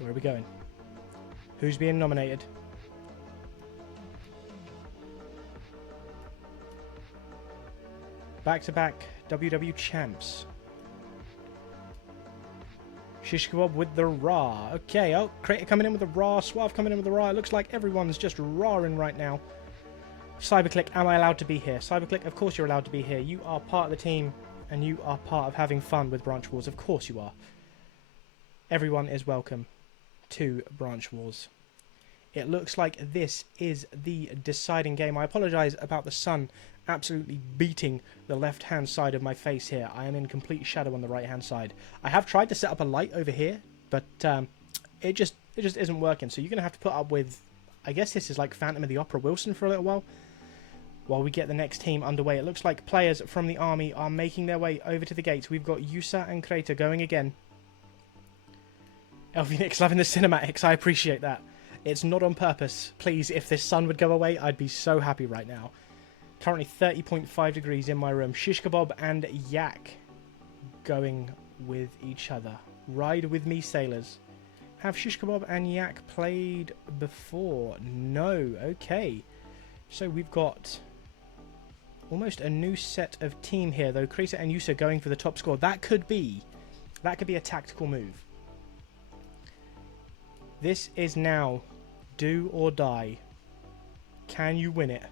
Where are we going? Who's being nominated? Back-to-back WW champs. Shish Kebab with the Ra. Okay, oh, Crater coming in with the Ra. Suave coming in with the Ra. It looks like everyone's just Ra-ing right now. Cyberclick, am I allowed to be here? Cyberclick, of course you're allowed to be here. You are part of the team, and you are part of having fun with Branch Wars. Of course you are. Everyone is welcome to Branch Wars. it looks like this is the deciding game. I apologize about the sun absolutely beating the left-hand side of my face here. I am in complete shadow on the right-hand side. I have tried to set up a light over here, but it just isn't working. So you're going to have to put up with, I guess this is like Phantom of the Opera Wilson for a little while we get the next team underway. It looks like players from the army are making their way over to the gates. We've got Yusa and Kreta going again. Elvinix loving the cinematics. I appreciate that. It's not on purpose. Please, if this sun would go away, I'd be so happy right now. Currently 30.5 degrees in my room. Shish Kebab and Yak going with each other. Ride with me, sailors. Have Shish Kebab and Yak played before? No. Okay. So we've got almost a new set of team here, though. Kreta and Yusa going for the top score. That could be a tactical move. This is now do or die. Can you win it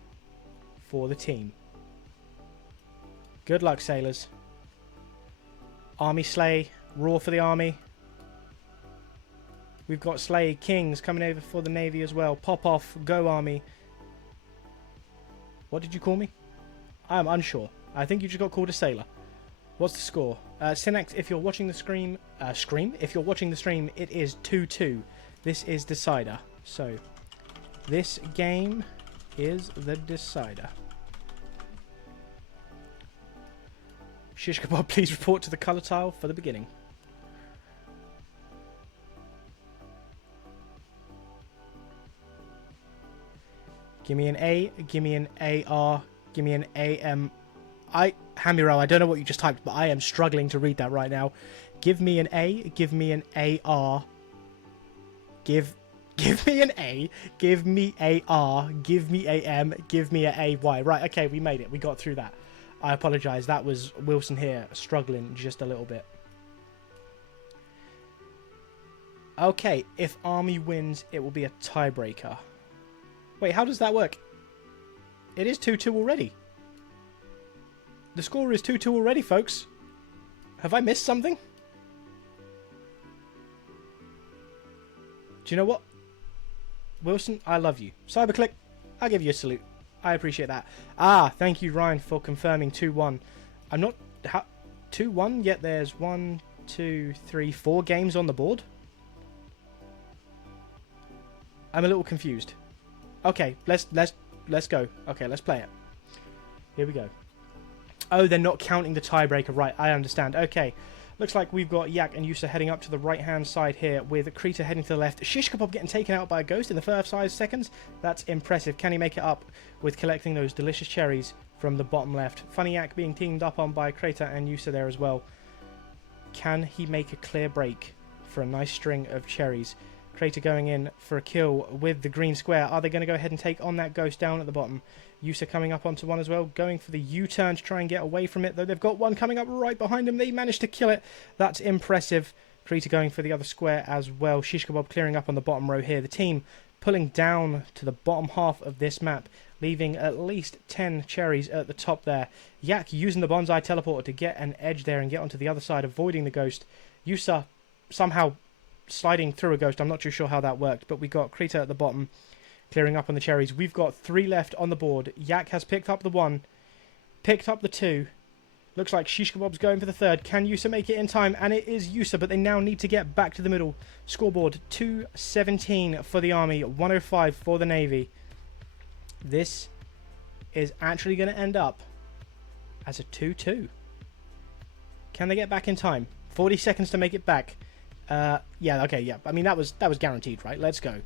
for the team? Good luck, sailors. Army Slay, roar for the army. We've got Slay Kings coming over for the navy as well. Pop off, go army. What did you call me? I'm unsure. I think you just got called a sailor. What's the score? Synax, if you're watching the stream, if you're watching the stream, it is 2-2. This is decider. So, this game is the decider. Shish Kebab, please report to the colour tile for the beginning. Give me an A, give me an AR, give me an AM. Hamiro, I don't know what you just typed, but I am struggling to read that right now. Give me an A, give me an AR. Give me an A, give me AR, give me AM, give me an AY. Right, okay, we made it. We got through that. I apologise. That was Wilson here struggling just a little bit. Okay, if Army wins, it will be a tiebreaker. Wait, how does that work? It is 2-2 already. The score is 2-2 already, folks. Have I missed something? Do you know what? Wilson, I love you. Cyberclick, I'll give you a salute. I appreciate that. Ah, thank you, Ryan, for confirming 2-1. I'm not... 2-1, yet there's 1, 2, 3, 4 games on the board? I'm a little confused. Okay, let's go. Okay, let's play it. Here we go. Oh, they're not counting the tiebreaker. Right, I understand. Okay. Looks like we've got Yak and Yusa heading up to the right-hand side here, with Kreta heading to the left. Shish Kebab getting taken out by a ghost in the first 5 seconds. That's impressive. Can he make it up with collecting those delicious cherries from the bottom left? Funny Yak being teamed up on by Kreta and Yusa there as well. Can he make a clear break for a nice string of cherries? Kreta going in for a kill with the green square. Are they going to go ahead and take on that ghost down at the bottom? Yusa coming up onto one as well, going for the U-turn to try and get away from it, though they've got one coming up right behind them. They managed to kill it. That's impressive. Kreta going for the other square as well. Shish Kebab clearing up on the bottom row here. The team pulling down to the bottom half of this map, leaving at least 10 cherries at the top there. Yak using the bonsai teleporter to get an edge there and get onto the other side, avoiding the ghost. Yusa somehow sliding through a ghost. I'm not too sure how that worked, but we got Kreta at the bottom clearing up on the cherries. We've got 3 left on the board. Yak has picked up the 1, picked up the 2. Looks like Shish Kebab's going for the 3rd. Can Yusa make it in time? And it is Yusa, but they now need to get back to the middle. Scoreboard 217 for the Army, 105 for the Navy. This is actually going to end up as a 2-2. Can they get back in time? 40 seconds to make it back. Yeah, okay, yeah. I mean, that was guaranteed, right? Let's go.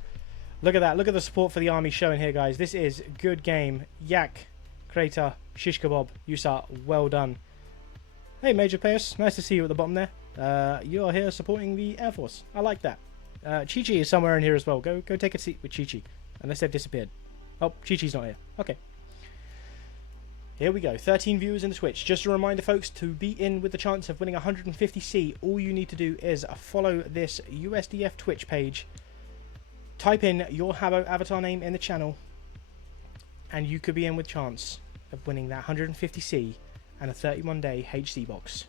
Look at that. Look at the support for the Army showing here, guys. This is good game. Yak, Kreta, Shish Kebab, Yusa, well done. Hey, Major Paris. Nice to see you at the bottom there. You are here supporting the Air Force. I like that. Chi-Chi is somewhere in here as well. Go take a seat with Chi-Chi. Unless they've disappeared. Oh, Chi-Chi's not here. Okay. Here we go. 13 viewers in the Twitch. Just a reminder, folks, to be in with the chance of winning 150C, all you need to do is follow this USDF Twitch page. Type in your Habbo avatar name in the channel, and you could be in with chance of winning that 150C and a 31-day HC box.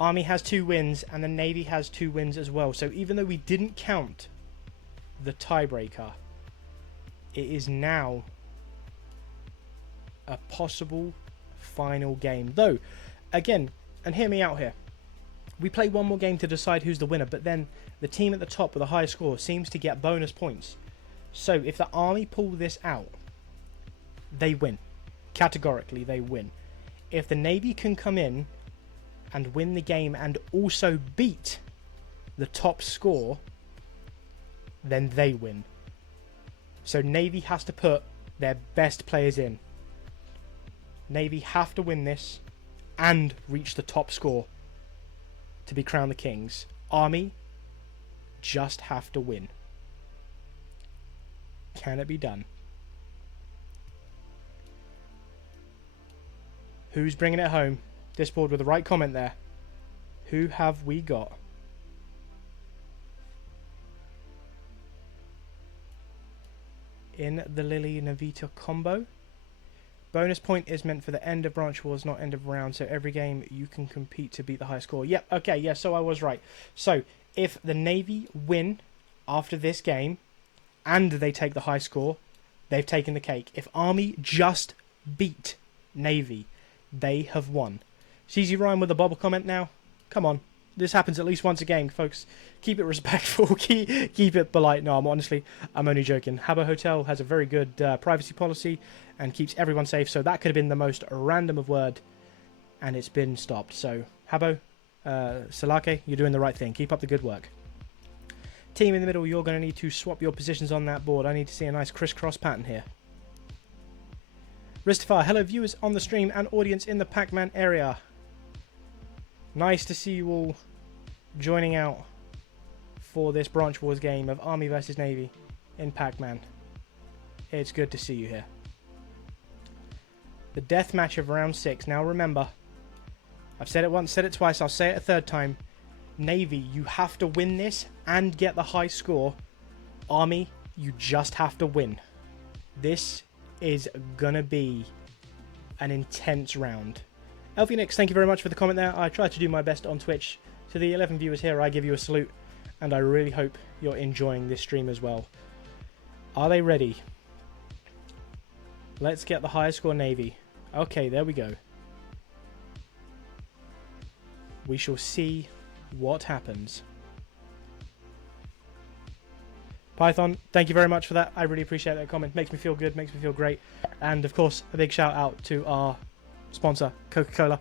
Army has 2 wins, and the Navy has 2 wins as well. So even though we didn't count the tiebreaker. It is now a possible final game. Though, again, and hear me out here, we play one more game to decide who's the winner, but then the team at the top with the highest score seems to get bonus points. So if the Army pull this out, they win. Categorically, they win. If the Navy can come in and win the game and also beat the top score, then they win. So Navy has to put their best players in. Navy have to win this and reach the top score to be crowned the kings. Army just have to win. Can it be done? Who's bringing it home? Discord with the right comment there. Who have we got? In the Lily Navita combo. Bonus point is meant for the end of branch wars, not end of round. So every game you can compete to beat the high score. Yep, okay, yeah, so I was right. So if the Navy win after this game and they take the high score, they've taken the cake. If Army just beat Navy, they have won. CZ Ryan with a bubble comment now. Come on. This happens at least once a game, folks. Keep it respectful. Keep it polite. No, I'm only joking. Habbo Hotel has a very good privacy policy and keeps everyone safe. So that could have been the most random of word, and it's been stopped. So Habbo, Salake, you're doing the right thing. Keep up the good work. Team in the middle, you're going to need to swap your positions on that board. I need to see a nice crisscross pattern here. Ristify, hello viewers on the stream and audience in the Pacman area. Nice to see you all joining out for this Branch Wars game of Army versus Navy in Pacman. It's good to see you here. The death match of round 6. Now remember, I've said it once, said it twice, I'll say it a third time. Navy, you have to win this and get the high score. Army, you just have to win. This is gonna be an intense round. Elphenix, thank you very much for the comment there. I try to do my best on Twitch. To the 11 viewers here, I give you a salute, and I really hope you're enjoying this stream as well. Are they ready? Let's get the highest score Navy. Okay, there we go. We shall see what happens. Python, thank you very much for that. I really appreciate that comment. Makes me feel good, makes me feel great. And of course, a big shout out to our sponsor, Coca-Cola.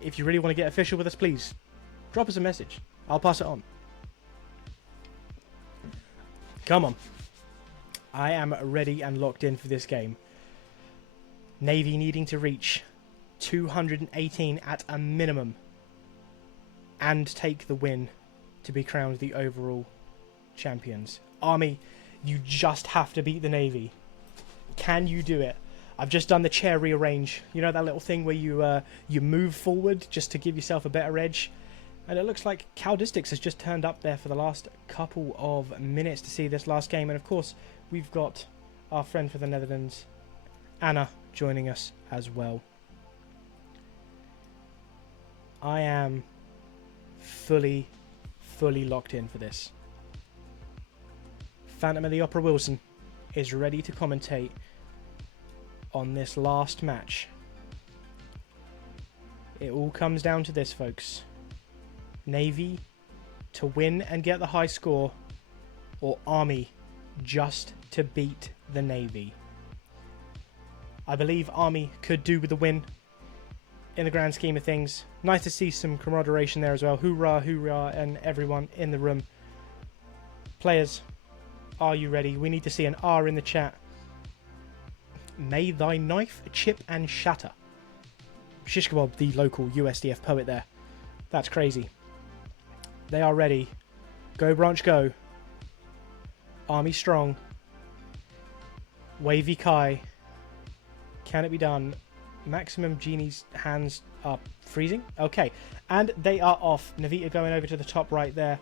If you really want to get official with us, please drop us a message. I'll pass it on. Come on. I am ready and locked in for this game. Navy needing to reach 218 at a minimum and take the win to be crowned the overall champions. Army, you just have to beat the Navy. Can you do it? I've just done the chair rearrange. You know that little thing where you move forward just to give yourself a better edge? And it looks like Caldistics has just turned up there for the last couple of minutes to see this last game. And of course, we've got our friend for the Netherlands, Anna, joining us as well. I am fully locked in for this. Phantom of the Opera Wilson is ready to commentate on this last match. It all comes down to this, folks. Navy to win and get the high score, or Army just to beat the Navy. I believe Army could do with the win in the grand scheme of things. Nice to see some camaraderie there as well. Hoorah, hoorah, and everyone in the room. Players, are you ready? We need to see an R in the chat. May thy knife chip and shatter. Shish Kebab, the local USDF poet there. That's crazy. They are ready. Go Branch, go. Army strong. Wavy-Kai. Can it be done? Maximum Genie's hands are freezing. Okay. And they are off. Navita going over to the top right there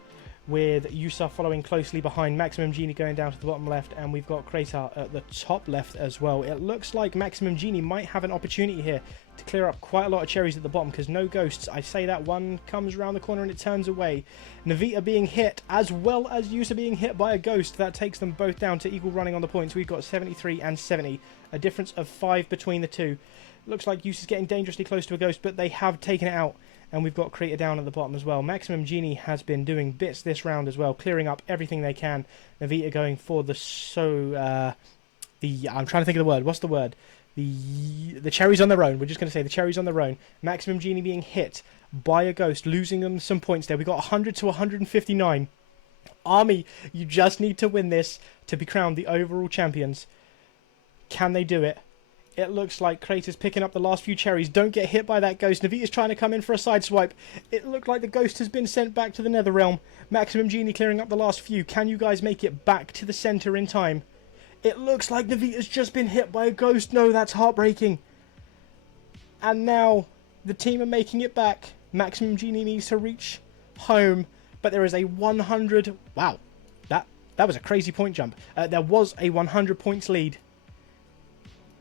with Yusa following closely behind, Maximum Genie going down to the bottom left, and we've got Kratar at the top left as well. It looks like Maximum Genie might have an opportunity here to clear up quite a lot of cherries at the bottom, because no ghosts. I say that one comes around the corner and it turns away. Navita being hit, as well as Yusa being hit by a ghost. That takes them both down to equal running on the points. We've got 73 and 70, a difference of 5 between the two. Looks like Yusa's getting dangerously close to a ghost, but they have taken it out. And we've got Crater down at the bottom as well. Maximum Genie has been doing bits this round as well, clearing up everything they can. Navita going for the I'm trying to think of the word. What's the word? The cherries on their own. We're just going to say the cherries on their own. Maximum Genie being hit by a ghost, losing them some points there. We got 100 to 159. Army, you just need to win this to be crowned the overall champions. Can they do it? It looks like Kratos picking up the last few cherries. Don't get hit by that ghost. Navita's trying to come in for a side swipe. It looked like the ghost has been sent back to the nether realm. Maximum Genie clearing up the last few. Can you guys make it back to the center in time? It looks like Navita's just been hit by a ghost. No, that's heartbreaking. And now the team are making it back. Maximum Genie needs to reach home. But there is a 100... Wow. That was a crazy point jump. There was a 100 points lead.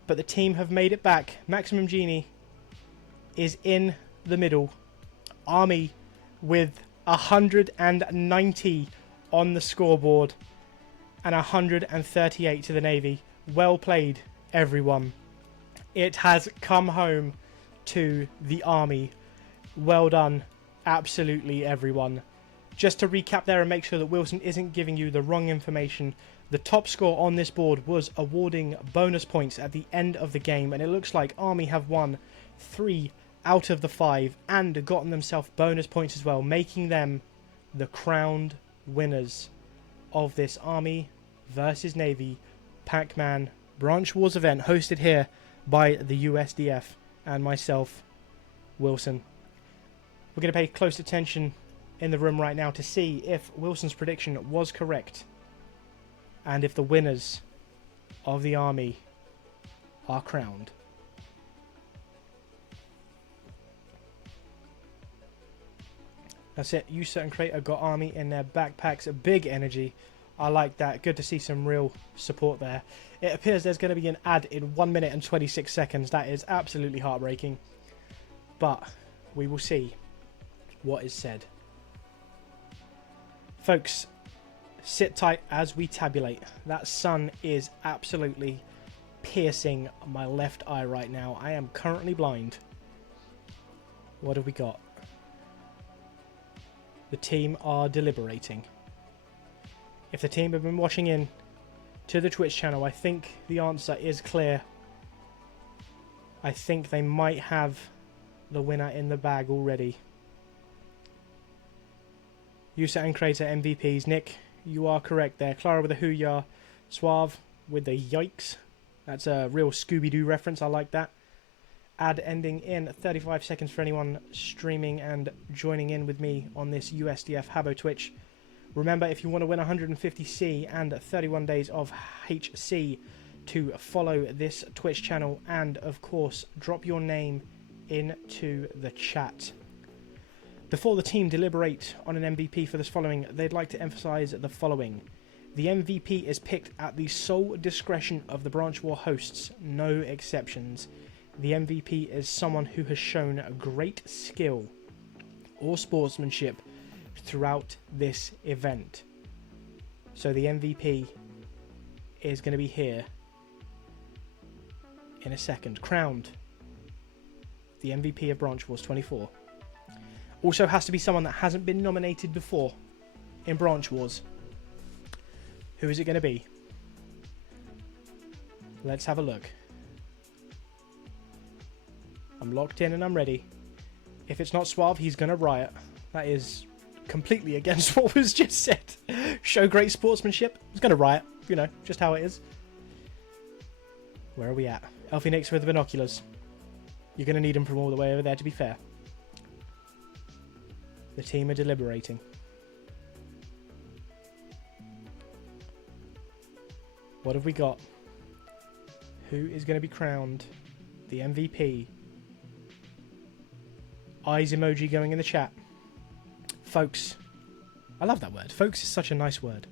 But the team have made it back. Maximum Genie is in the middle. Army with 190 on the scoreboard and 138 to the Navy. Well played, everyone. It has come home to the Army. Well done, absolutely everyone. Just to recap there and make sure that Wilson isn't giving you the wrong information, the top score on this board was awarding bonus points at the end of the game, and it looks like Army have won 3 out of the 5 and gotten themselves bonus points as well, making them the crowned winners of this Army versus Navy Pacman Branch Wars event hosted here by the USDF and myself, Wilson. We're going to pay close attention in the room right now to see if Wilson's prediction was correct, and if the winners of the Army are crowned. That's it. Yusa and Crater got Army in their backpacks. A big energy. I like that. Good to see some real support there. It appears there's going to be an ad in 1 minute and 26 seconds. That is absolutely heartbreaking. But we will see what is said. Folks, sit tight as we tabulate. That sun is absolutely piercing my left eye right now. I am currently blind. What have we got? The team are deliberating. If the team have been watching in to the Twitch channel, I think the answer is clear. I think they might have the winner in the bag already. Yusa and Crater MVPs. Nick, you are correct there. Clara with a hoo-yah. Suave with the yikes. That's a real Scooby-Doo reference. I like that. Ad ending in 35 seconds for anyone streaming and joining in with me on this USDF Habbo Twitch. Remember, if you want to win 150C and 31 days of HC, to follow this Twitch channel and, of course, drop your name into the chat. Before the team deliberate on an MVP for this following, they'd like to emphasise the following. The MVP is picked at the sole discretion of the Branch War hosts, no exceptions. The MVP is someone who has shown great skill or sportsmanship throughout this event. So the MVP is going to be here in a second. Crowned the MVP of Branch Wars 24. Also has to be someone that hasn't been nominated before in Branch Wars. Who is it going to be? Let's have a look. I'm locked in and I'm ready. If it's not Suave, he's going to riot. That is completely against what was just said. Show great sportsmanship. He's going to riot. You know, just how it is. Where are we at? Elfie Nix with the binoculars. You're going to need him from all the way over there, to be fair. The team are deliberating. What have we got? Who is going to be crowned the MVP? Eyes emoji going in the chat. Folks, I love that word. Focus is such a nice word.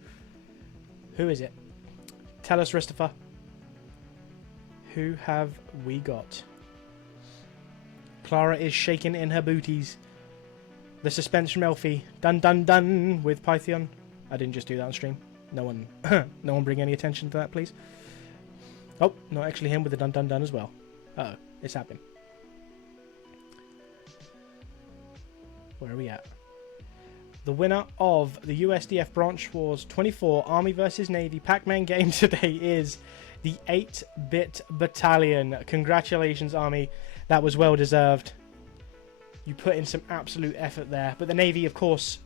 Who is it? Tell us, Christopher. Who have we got? Clara is shaking in her booties. The suspense from Elfie. Dun dun dun with Python. I didn't just do that on stream. No one no one bring any attention to that, please. Oh, not actually him with the dun dun dun as well. Uh-oh, it's happening. Where are we at? The winner of the USDF Branch Wars 24 Army vs Navy Pacman game today is the 8-bit Battalion. Congratulations, Army. That was well deserved. You put in some absolute effort there. But the Navy, of course,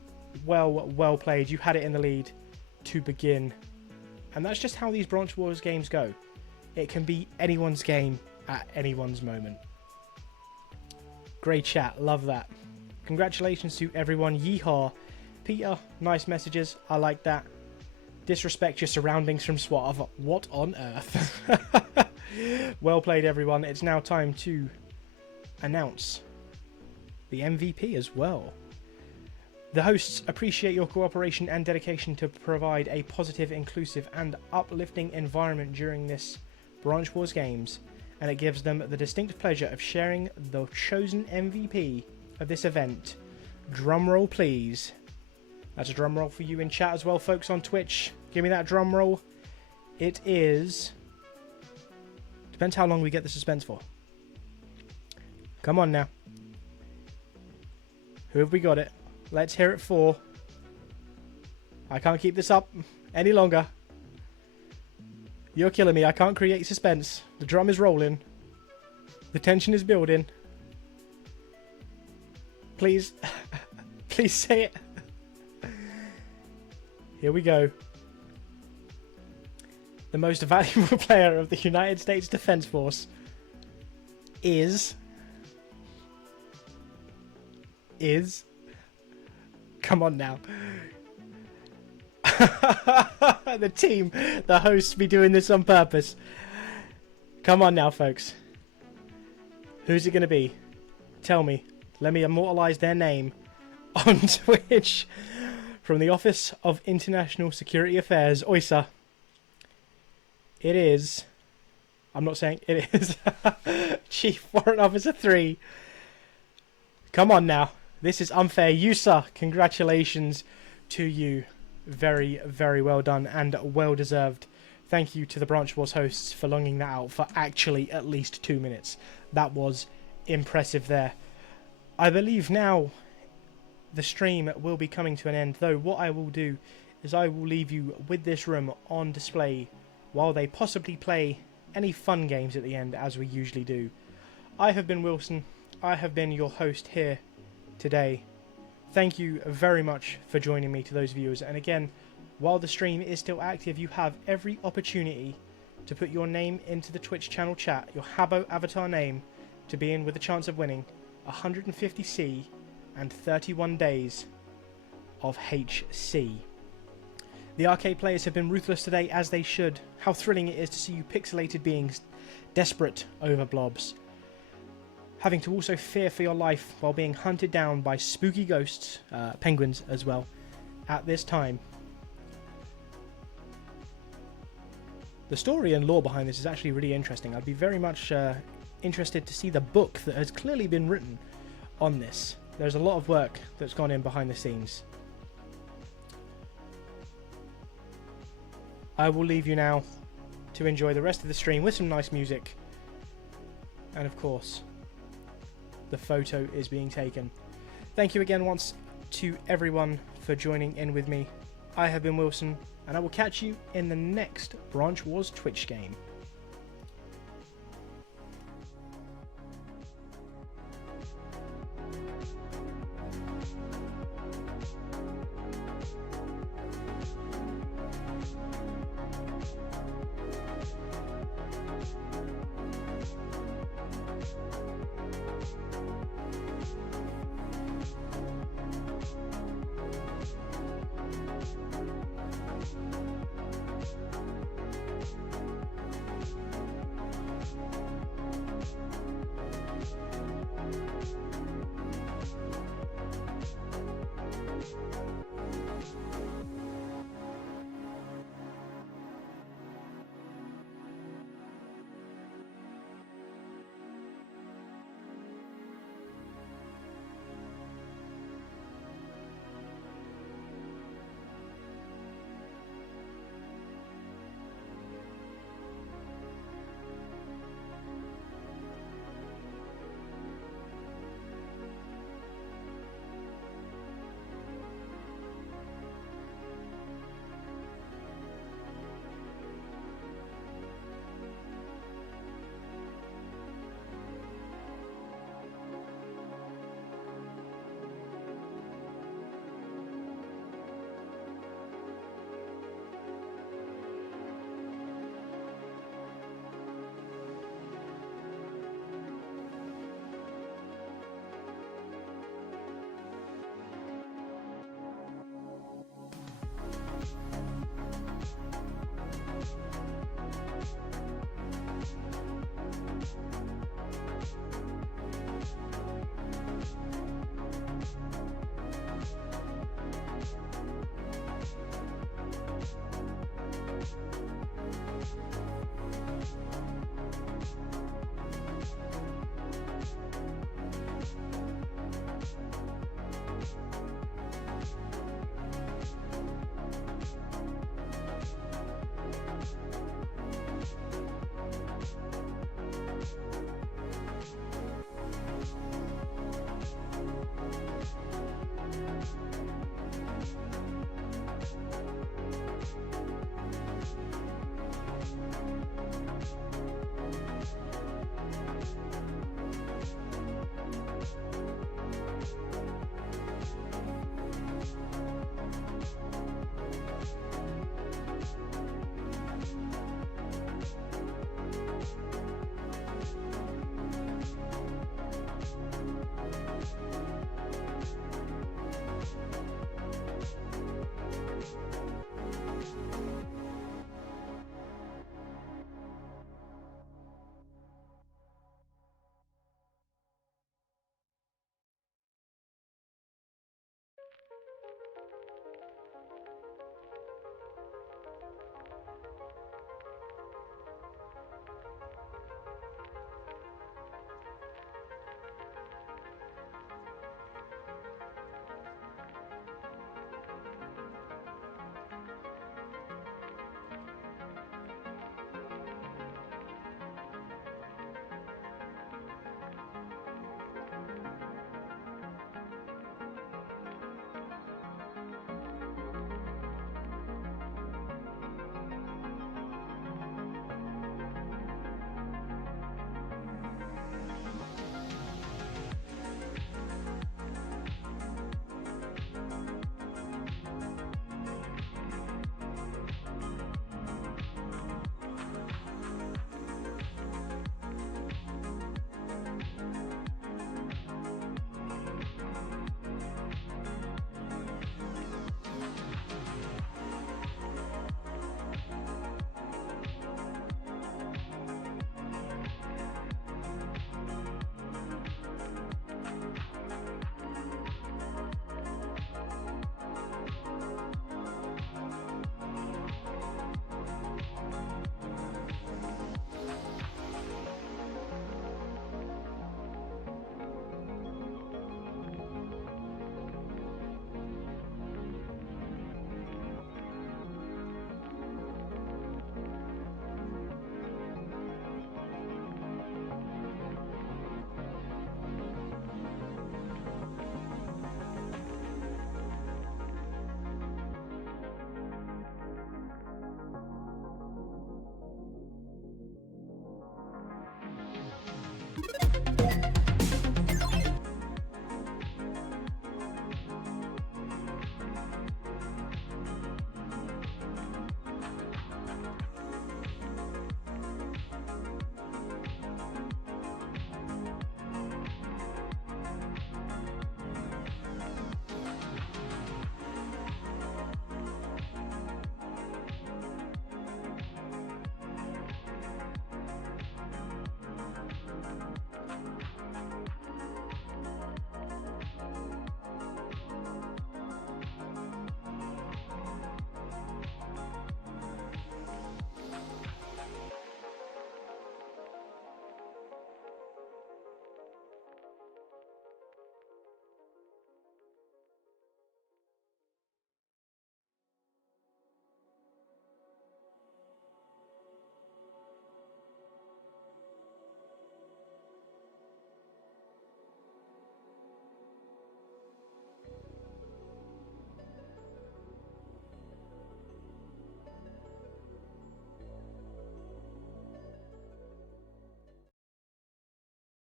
well played. You had it in the lead to begin. And that's just how these Branch Wars games go. It can be anyone's game at anyone's moment. Great chat. Love that. Congratulations to everyone. Yeehaw. Peter, nice messages. I like that. Disrespect your surroundings from SWAT. What on earth? Well played, everyone. It's now time to announce the MVP as well. The hosts appreciate your cooperation and dedication to provide a positive, inclusive, and uplifting environment during this Branch Wars games, and it gives them the distinct pleasure of sharing the chosen MVP of this event. Drumroll, please. That's a drum roll for you in chat as well, folks on Twitch. Give me that drum roll. It is... Depends how long we get the suspense for. Come on now. Who have we got it? Let's hear it for. I can't keep this up any longer. You're killing me. I can't create suspense. The drum is rolling. The tension is building. Please. Please say it. Here we go. The most valuable player of the United States Defense Force is... Come on now. The team, the hosts be doing this on purpose. Come on now, folks. Who's it going to be? Tell me. Let me immortalize their name on Twitch. From the Office of International Security Affairs, OISA. It is... I'm not saying it is. Chief Warrant Officer 3. Come on now. This is unfair. USA, congratulations to you. Very, very well done and well deserved. Thank you to the Branch Wars hosts for longing that out for actually at least 2 minutes. That was impressive there. I believe now the stream will be coming to an end, though what I will do is I will leave you with this room on display while they possibly play any fun games at the end, as we usually do. I have been Wilson. I have been your host here today. Thank you very much for joining me, to those viewers. And again, while the stream is still active, you have every opportunity to put your name into the Twitch channel chat, your Habbo avatar name, to be in with a chance of winning 150C and 31 days of HC. The arcade players have been ruthless today, as they should. How thrilling it is to see you pixelated beings desperate over blobs, having to also fear for your life while being hunted down by spooky ghosts, penguins as well, at this time. The story and lore behind this is actually really interesting. I'd be very much interested to see the book that has clearly been written on this. There's a lot of work that's gone in behind the scenes. I will leave you now to enjoy the rest of the stream with some nice music. And of course, the photo is being taken. Thank you again once to everyone for joining in with me. I have been Wilson, and I will catch you in the next Branch Wars Twitch game.